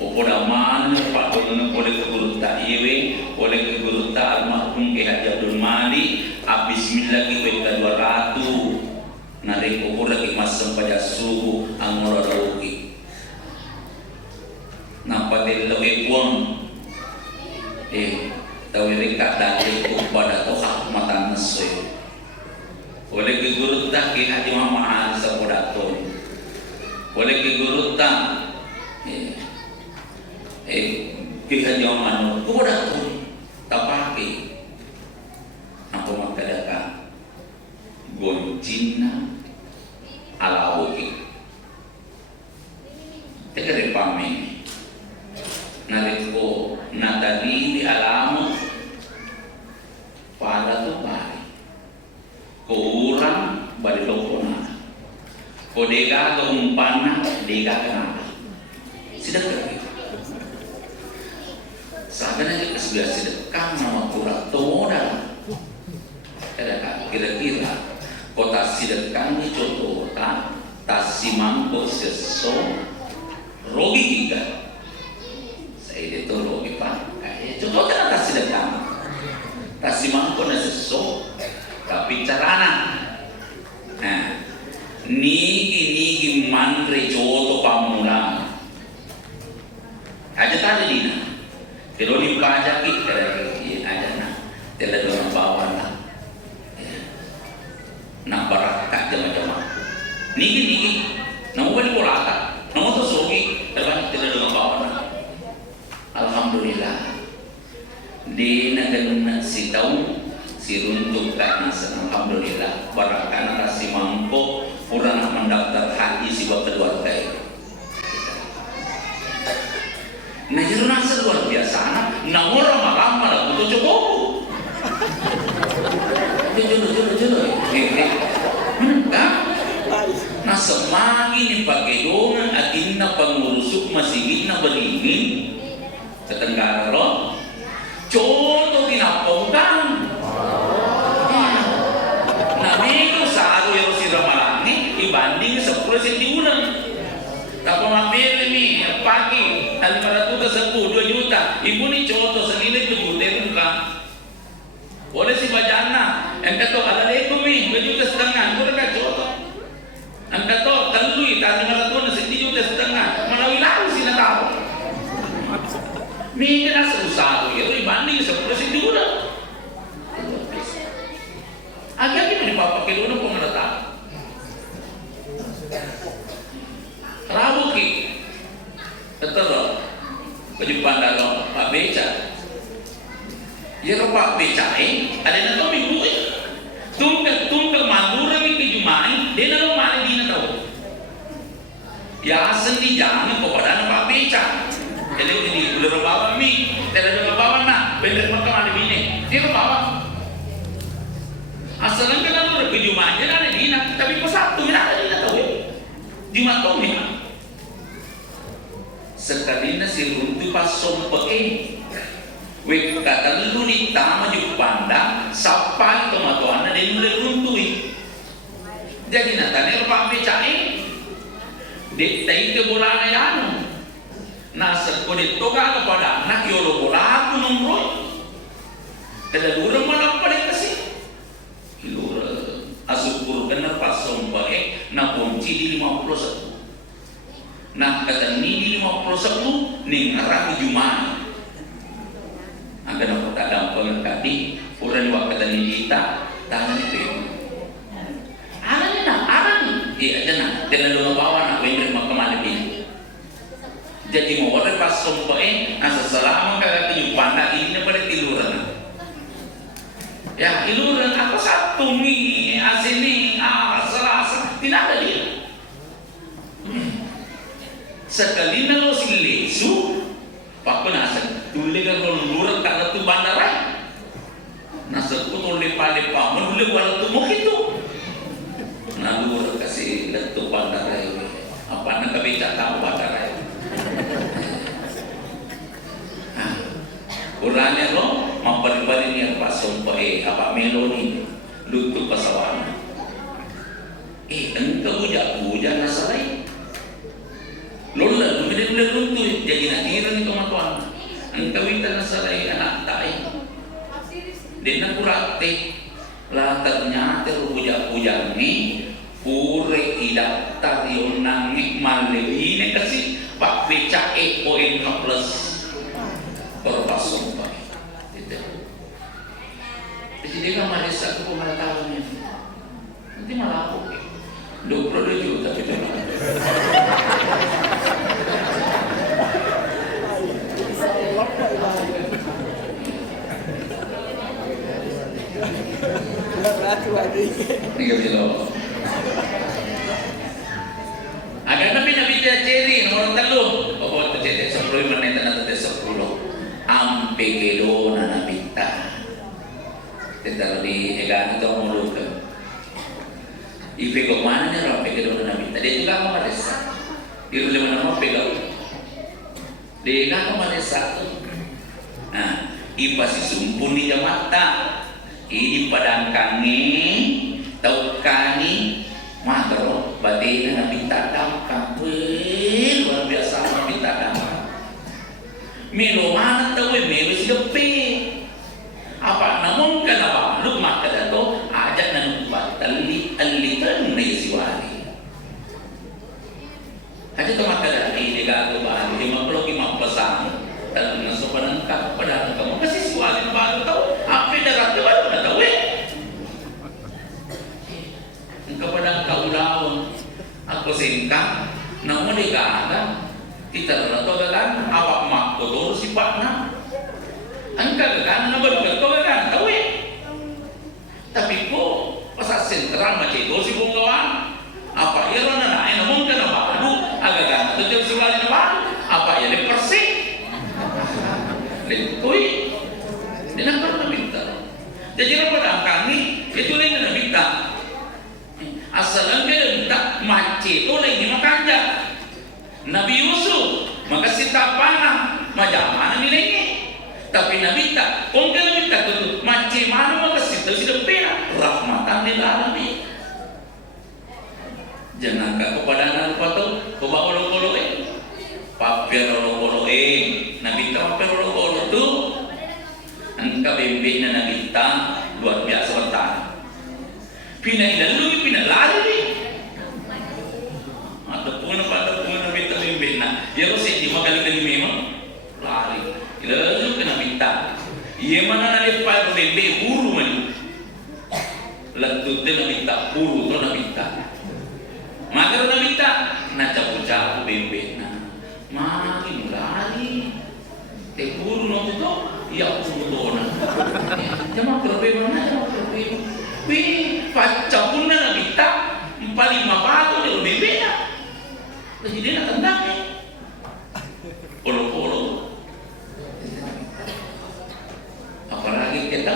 popoda man pak do boleh ke guru ta iwe boleh ke guru ta almarhum ke Haji Abdul Mali bismillah ki weta 200 nare popor lagi masam pada suhu angora dauki nampak lo ekuang tahu mereka dari kepada tohak mata nasoi oleh ke guru tak ke Haji Muhammad Sapodaton oleh ke guru tak ke Haji Muhammad Sapodaton tak pakai apa makadaka goncina ala oki tegere pame nariko natari di alam pada tu bari kurang bari lokona kodega ke umpana dega kenapa sedekah sebenarnya sudah sedekah nama kurang toda kira-kira kota sedekah ni contoh tak simampo seso rogi tiga saya itu rogi pak contoh kan tak sedekah tak simampo na seso tapi carana nah nigi mantre contoh pamula aja tadi dina kalau dipajak kita ada nah tidak ada bawah nah nak barakat jama-jama nigi namu balik polata namu tu sogi terbanyak tidak dengan bawa alhamdulillah di negara si tahu si runtuk tak nasa alhamdulillah barakat nasi mangkok purana mendaftar haji si bapak kedua kaya nah jadi nasa luar biasa namu ramah-ramah lah untuk coba nah semakin pakai dongan atina pengurusuk masih na beringin setenggara lo contoh tinapongkan nah minggu satu yang si Ramalani dibanding 10 sen diulang tak pemamir ini pagi 500 10 2 juta ibu nih contoh senilai 2 juta itu bukan boleh si bajana engkau tu ada lego mi 2,5 juta kau dah contoh engkau tu telui tadi 500 juta mana wilayah sih nak tahu mi kena susah tu ya dibanding 10 sen diulang agak kita dipapak ke dulu pun ada tahu rabu ki betul kejupan dalam Pak Beca ya Pak Beca ada nak tahu minggu tunggal mandura mi kejumai dia nak mana dia nak tahu ya sendi jangan kepada Pak Beca jadi ini belum bawa mi tidak ada bawa nak bener mereka ada bini dia bawa asalnya kan ada kejumai dia ada dia tapi kau satu dia ada dia tahu di mata mi sekali nasi runtuh pas sompek wek kata lu ni tama ju pandang sampai tomatoana dia mulai runtuh jadi natane Pak Becai dek tai ke bola na yano nasa kunit to ka kepada anak yolo bola aku nomroy kada durang mana paling kasi ilura asupur benar pasong bae na kunci di 51 nah kata ni di 51 ning arang Jumat agak nak kadang pengkadi orang wa kata ni kita tangan itu aran iya aja nah dan lu bawa nak wender makamali pin jadi mau orang pas sompoe asa selama kagak tujuh panda ini pada tiluran ya tiluran aku satu mi asini selasa tidak ada dia sekali nalo silesu pakun asa dule kan luran kagak tu bandara nasa kutu lepa menule wala tu mokito na luran kasi letu bandara apa nak kebicara tahu bandara Uranya lo mampari-pari niya pasong pa apa meloni luto pasawana engkau buja nasaray lola lumidin luto jadi natiran ito matuan engkau ita nasaray anak tayo din na kurate la ternyata buja ni pure tidak tarion nangik malewine kasi pak beca poin plus berpasung pak itu jadi kan marisa itu pemerintahannya nanti malah aku 22 juta gitu ada nabi ceri nomor 3 bahwa terjadi 10 menit dan 10 ampe kelo na nabita tentang di egan itu mulut ipe kok mana nya ampe kelo na nabita dia juga mau desa itu lima nama pegau dia kan mau desa nah ipa si sumpun di jamata ini padang kangi tau kani makro batin nabita damkang luar biasa nabita damkang melo mana tahu melo siapa apa namun kenapa lu maka dato ajak nan buat ali kan nesiwari aja tu maka dari dega tu bahan lima puluh pesan dan nasopan kap pada kamu kasih suali baru tahu apa darah tu baru dah tahu kepada kau lawan aku singkang namun dega kita tahu kan awak mak kotor sifatnya angka kan nama betul kan tahu tapi kok pasasin terang macam itu si bungkawan apa ya lo nana namun kenapa lu agak kan tujuh suara depan apa ya le persik lekui dia nak minta jadi apa kami itu lain nak minta asal dia minta macam itu lagi makanya Nabi Yusuf maka sita panah macam mana nilainya tapi Nabi tak kongkong Nabi tak tu macam mana maka sita sudah pena rahmatan lil alamin jangan kepada anak patut coba olo-olo papir olo-olo Nabi tak papir olo-olo tu engkau bimbingnya Nabi tak luar biasa bertahan pindah lalu pindah lari ada pun Nabi tak bimbing dia harus dimakan memang lari lalu kena minta ia mana nanti pada bebe buru mani letutnya minta buru tu nak minta maka nak minta nak capu bebe makin lari buru nak tu ya aku butuh jangan berbeza jangan berbeza pacah pun nak minta 45 batu dia bebe jadi dia nak tendang polo-polo apalagi kita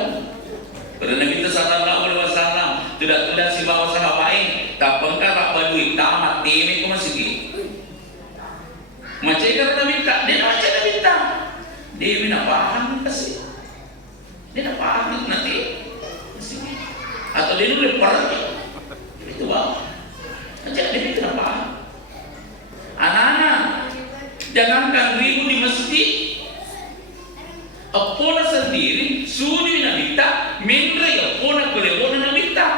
pada Nabi sallallahu alaihi wasallam tidak si bawa sahabat tak pengkar apa duit tamat timi ku masih macam kata minta dia macam minta dia minta paham kasih dia nak paham nanti atau dia boleh pergi itu bawah macam dia minta paham anak-anak jangankan 1.000 mindre ya pona kule na mita.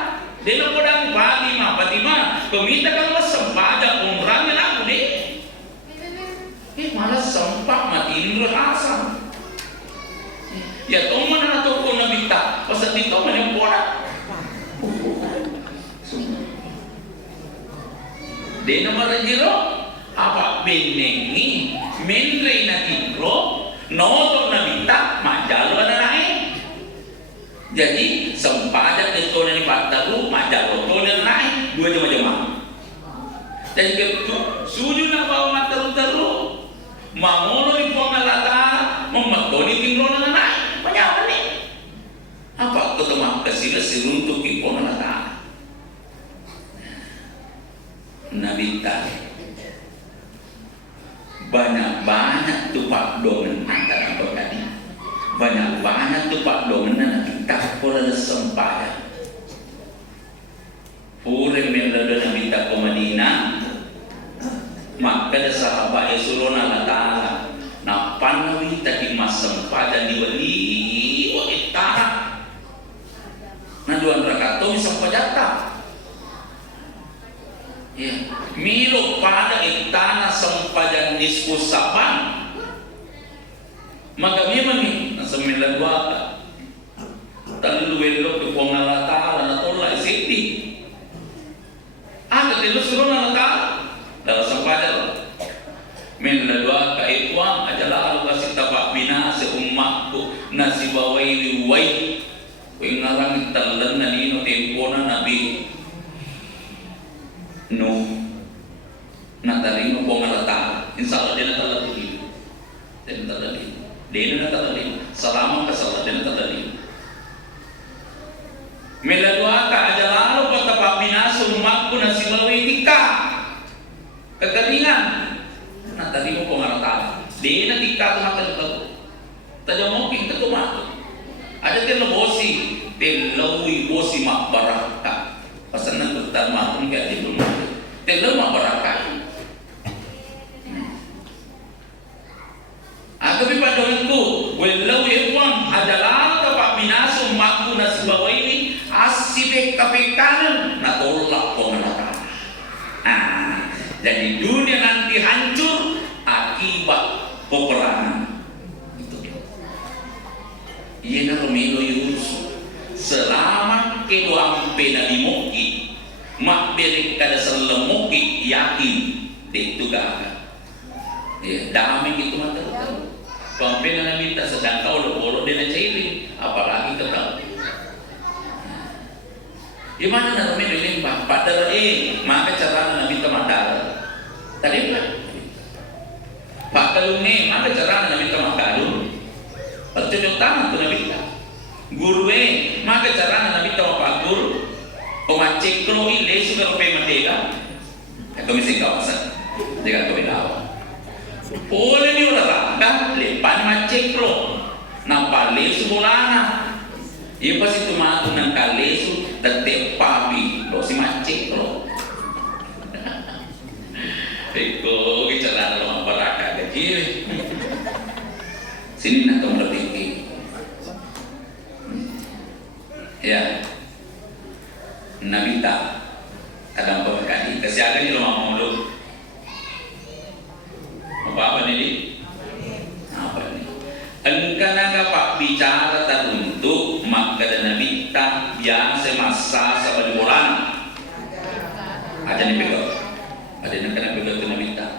Dena podang pagi ma patima, komita kalau sempaja umrahnya aku deh. Malah sempak matiin rasa. Ya toman na toko na mita, pasal dito man yung pona. Dena marajiro, apa benengi, mindre na tingro, notok na mita, majalo na naik. Jadi sempadan itu ni pataru macam roto ni naik dua jam. Dan kebetul suju nak bawa mataru mamolo ni pengalata mematoni tingro na naik banyak ni. Apa ketemu kesini seruntuk di pengalata. Nabi banyak tupak domen antara berkali. Banyak tu pak domenan kita pola sempaya. Pure melada Nabi ta ke Madinah. Maka ada sahabat Yesulona la taala. Na panawi tadi mas sempaya dibeli wa itara. Na duan rakato sempajata. Ya, milo pada itana sempajan diskusapan. Maka memang ni sembilan waka talu welok ke pengalata na tolak safety ada telu suruh na ta dalam sempadan men ladwa ka ikwang ajala alu kasih tapak bina se ummakku nasi bawai wai ngarang talan na nino tempo na nabi no natarino pengalata insyaallah dia natala tuhi dan natala Dena natadali, salaman kasala dena natadali. Melalui keajalan lo kata binaso umatku nasi melalui tika kekeringan. Nah tadi mau pengaratan, dena tika tu makan tu, tajam mungkin tu makan. Ada telawui bosi mak baraka. Pasal nak bertan makan ke di rumah, telawu mak baraka. Agapi padonku, walau ikhwan adalah tapak binaso makku nasi bawah ini asibek kapekanan na tolak pengalatan. Jadi dunia nanti hancur akibat peperangan. Ia na Romeo Yunus selama kedua pena dimoki mak beri kada selemoki yakin itu gak. Ya, damai gitu mata. Pembina na minta sedang kau lo dia nak cairin, apalagi tetap. Di mana nak minta limbah? Padahal maka cara nak minta madal. Tadi apa? Pak kalung ni, maka cara nak minta makalung. Percocok tangan tu nak minta. Guru maka cara nak minta mapagur. Pemacik kau ini sudah rupai merdeka. Kau mesti kawasan. Jangan kau bilang. Boleh ni orang kan lepan macek lo nampak lesu bolana ia pasti tu matu nang kalesu tetep papi lo si macek lo eko bicara lo baraka gaji sini nak kamu lebih ya Nabi tak kadang berkali kesiakan ni lo mau lo apa ni? Apa ni? Engkau nak pak bicara teruntuk maka dan Nabi tak biasa masa sebelum bulan. Ada ni pegang, ada nak kena pegang tu Nabi tak.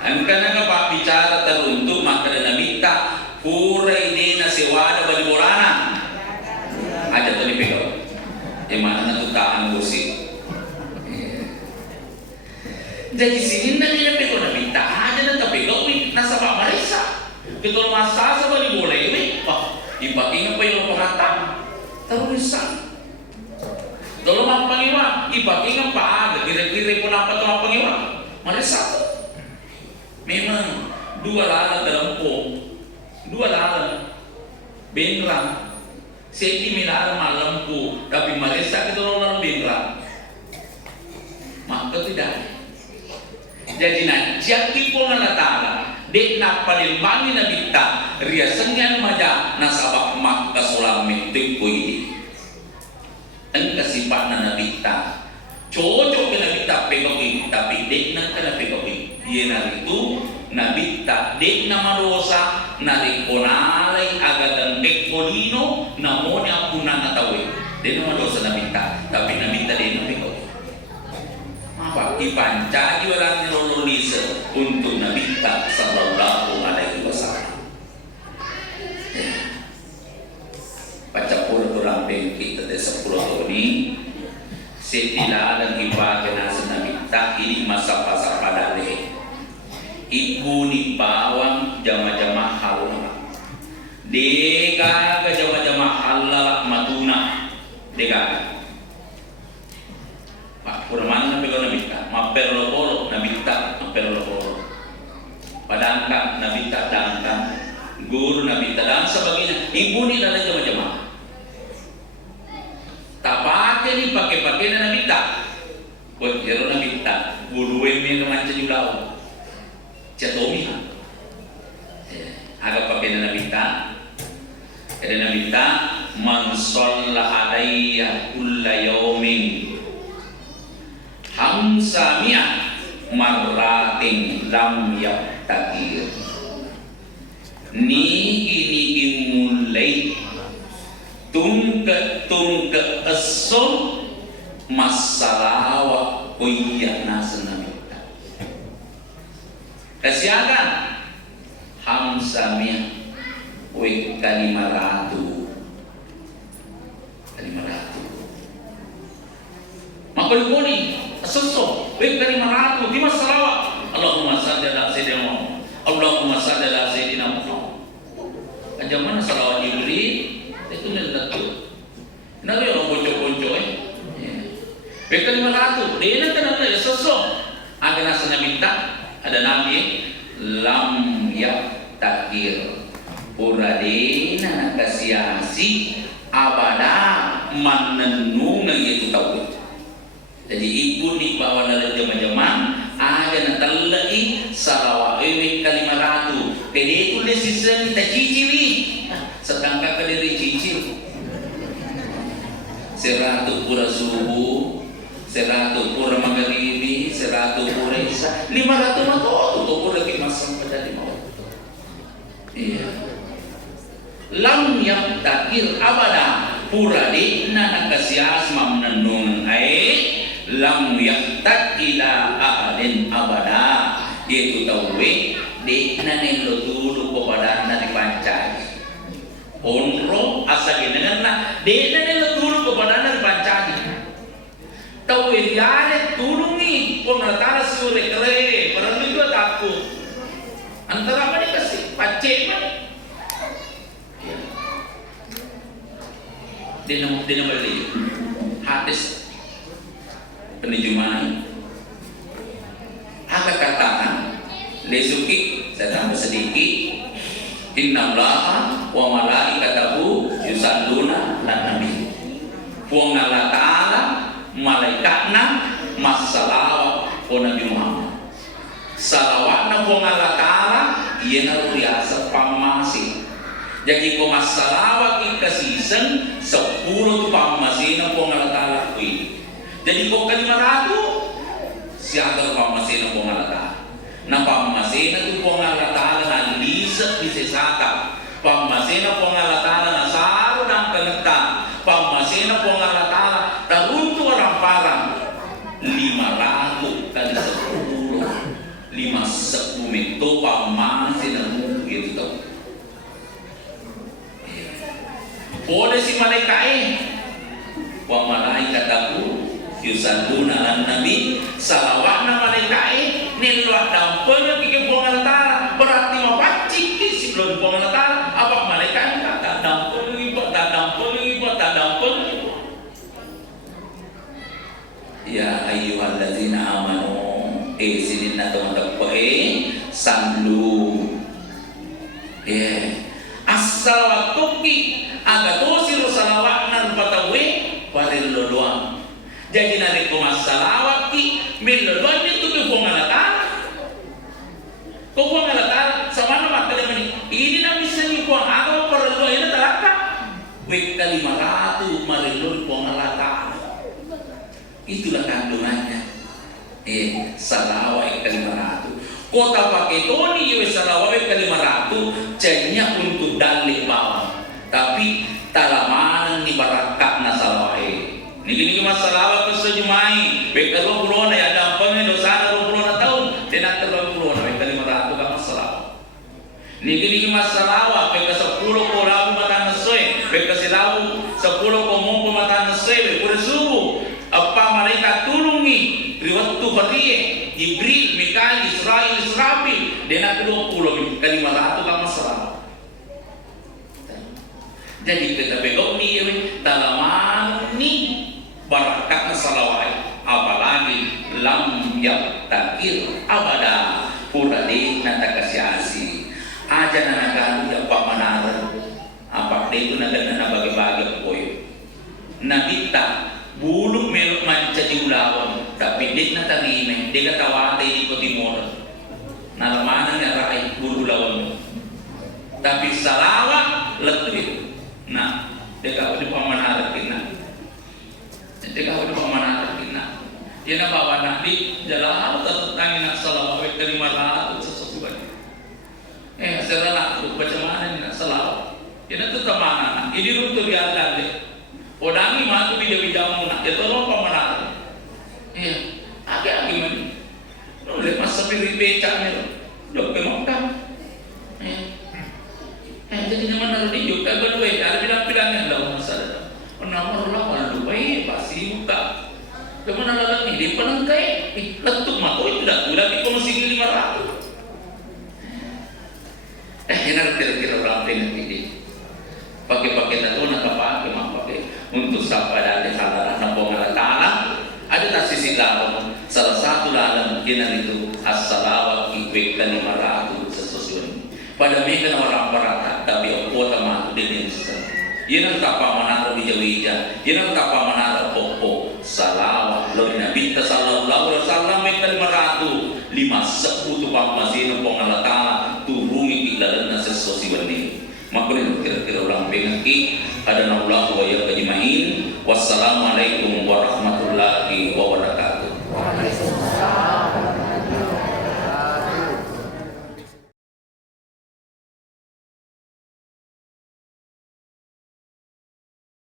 Engkau nak pak bicara teruntuk maka dan Nabi tak purai di nasi wada bagi bulan. Ada tu ni pegang. Yang mana tu tahan gosip. Jadi sini nanti pegang Nabi tak. Tapi kau ni nasa pak Marisa, kita masa sebalik boleh ni, ibaking apa yang pengatakan terusan. Kalau mak pengiwa, ibaking apa ada kira-kira pun apa tu mak pengiwa, Marisa. Memang dua lalan dalam dua lalan, benglang, seti milar malampu, tapi Marisa kita orang benglang, maka tidak. Jadi nak jaki pengalatan Dek na palimbangi na bita, riyasangan maja nasabak mak kasulami tukoy. Ang kasipa na nabita, cocok ka nabita pegawin, tapi dek na ka na pegawin. Iyan na rito, nabita, dek na marosa, narikonalay agad ang kekolino, na mo niya punang natawin. Dek na marosa nabita, tapi nabita din na pegawin. Maka ipanca walang nilololisa untuk nabita sallallahu alaihi wasallam. Baca pura-pura kita di 10 tahun ini setila dan ibadah nasa nabita ini masa-masa padale. Ibu ni bawang jama-jama halal. Deka ke jama-jama halal matuna. Deka. Pak Purman nabi ko nabita, maperlo-polo nabita, maperlo-polo. Padangka nabita, dangka. Guru nabita, dan sebagainya. Ibu ni dalam jama-jama. Tapake ni pakai-pakai na nabita. Buat jero nabita, buruin ni naman sa julaw. Jatomi ha. Agak pakai na nabita. Kada nabita, man shalla alayya kulla yawmin hamsami'ah marratin lam yabtakir. Niki mulai tungke esok masalawa kuya nasa namita. Kasiagan hamsami'ah we kalimaratu. Makulukuni sesuatu we kalimaratu di masalawa. Allahumma salli ala sayyidina Muhammad. Allahumma salli ala sayyidina Muhammad. Aja mana salawat Jibril itu nilatu. Nabi orang bocor-bocor we kalimaratu dia kan ada sesuatu. Ada nasa minta ada nabi lam yaktakir. Puradina kasiasi abada manenungan itu tauhid. Jadi ibu ni bawa dalam zaman-zaman ada natalai salawat ewe kalimaratu. Jadi itu le sisa kita cicili. Sedangkan kadiri cicil. 100 pura subuh, 100 pura maghribi, 100 pura isya, 500 matoto to pura kimasang pada 5. Iya. Lam yang takir abada pura di nakasias mamnanung ai lam yang tak ila ahadin abada yaitu tawe di nanen lo dulu kepada nani pancai onro asa genenna di nanen lo dulu kepada nani pancai tawe diane tulungi pemerintah sure kere perlu juga takut antara apa dikasih pacek man dia beli hadis penjumaan agak katakan lesuki saya tambah sedikit innallaha wa malaikatahu yusalluna lan nabi puang Allah ta'ala malaikatna masalawat po Nabi Muhammad salawat na puang Allah ta'ala iya na riasa pamasi. Jadi ko masalawat ikasisen 10 tu pamasina po ng alatala ko ini. Jadi ko kalimarado siya po pamasina po ng alatala. Na pamasina tu po ng alatala na lisa isesata. Pamasina po ng alatala na saro ng kanagta. Pamasina po ng alatala tarunto orang parang 500 kali 10. 5 minto pamasina mo ito. Boleh si malaikat wa malaikatahu yusalluna lan nabi salawat na malaikat nilwa dampanya kike buang altar berarti mapacik si belum buang altar apa malaikat tak dampung tak dampung ya ayyuhallazina amanu sinin na teman-teman sallu as-salawatuki aga tosir salawat nan patawe paril doang. Jadi nari ko masalawat ki min doang itu ke pongalata. Ko pongalata ratu marilur pengalatan. Itulah kandungannya. Salawa kali 500. Kota Paketoni yue salawa kali 500 cenya untuk dalik bawang. Tapi talamanan ni barakat na salawa. Niki masalah ke sejumai. Beka 20 na ya dampangnya dosa 20 na tahun. Denak 20 na kali 500 ka masalah. Niki masalah beka 10 ko labu mata nasoy. Beka silawu 10 ko mongko mata nasoy. Pura subuh apa malaikat tulungi riwatu bariye Jibril, Mikail, Israel, Israfil denak 20 kali 500 ka masalah. Jadi kita begok ni talaman ni barakat salawai apalagi lam yaktakir abada purade natakasiasi aja nanagan udah pamanaran apa itu nagan bagi-bagi koyo nabita bulu melok manca di ulawan tapi dit natarime dia katawate di Timor nalamanan yang rakyat bulu ulawan tapi salawat letih nah dia kau di pamanaran kena dia kau di pamanaran kena dia nak bawa nabi jalan tentang nak salawat kali 500 sesuatu setelah tu macam mana nak salawat dia nak tetap mana ini rute biar deh odangi matu bija-bijamu nak dia tolong pamanaran agak gimana boleh masa pilih becaknya dok pemokam jadi zaman lalu dijuk kan berdua ada bilang-bilangnya dalam masalah nomor lawan lupa pasti buka kemana lagi di penengkai letuk mako itu dah di komisi 500 ini kira-kira orang ini pakai tahu nak pakai mak pakai untuk siapa dari halaran nabong Allah ada tak sisi lawan salah satu lawan kena itu as-salawat ikwek kan 500 sesuatu pada mereka orang berata tapi kota matu dengan sesuatu ia nak apa mana bija-bija ia nak apa mana pokok salawat lo Nabi sallallahu alaihi wasallam mereka 500 10 pamazin pong Allah Taala turungi iklan sesuatu ini makanya kira-kira ulang bengaki ada Allah wa ya kajmain wassalamu alaikum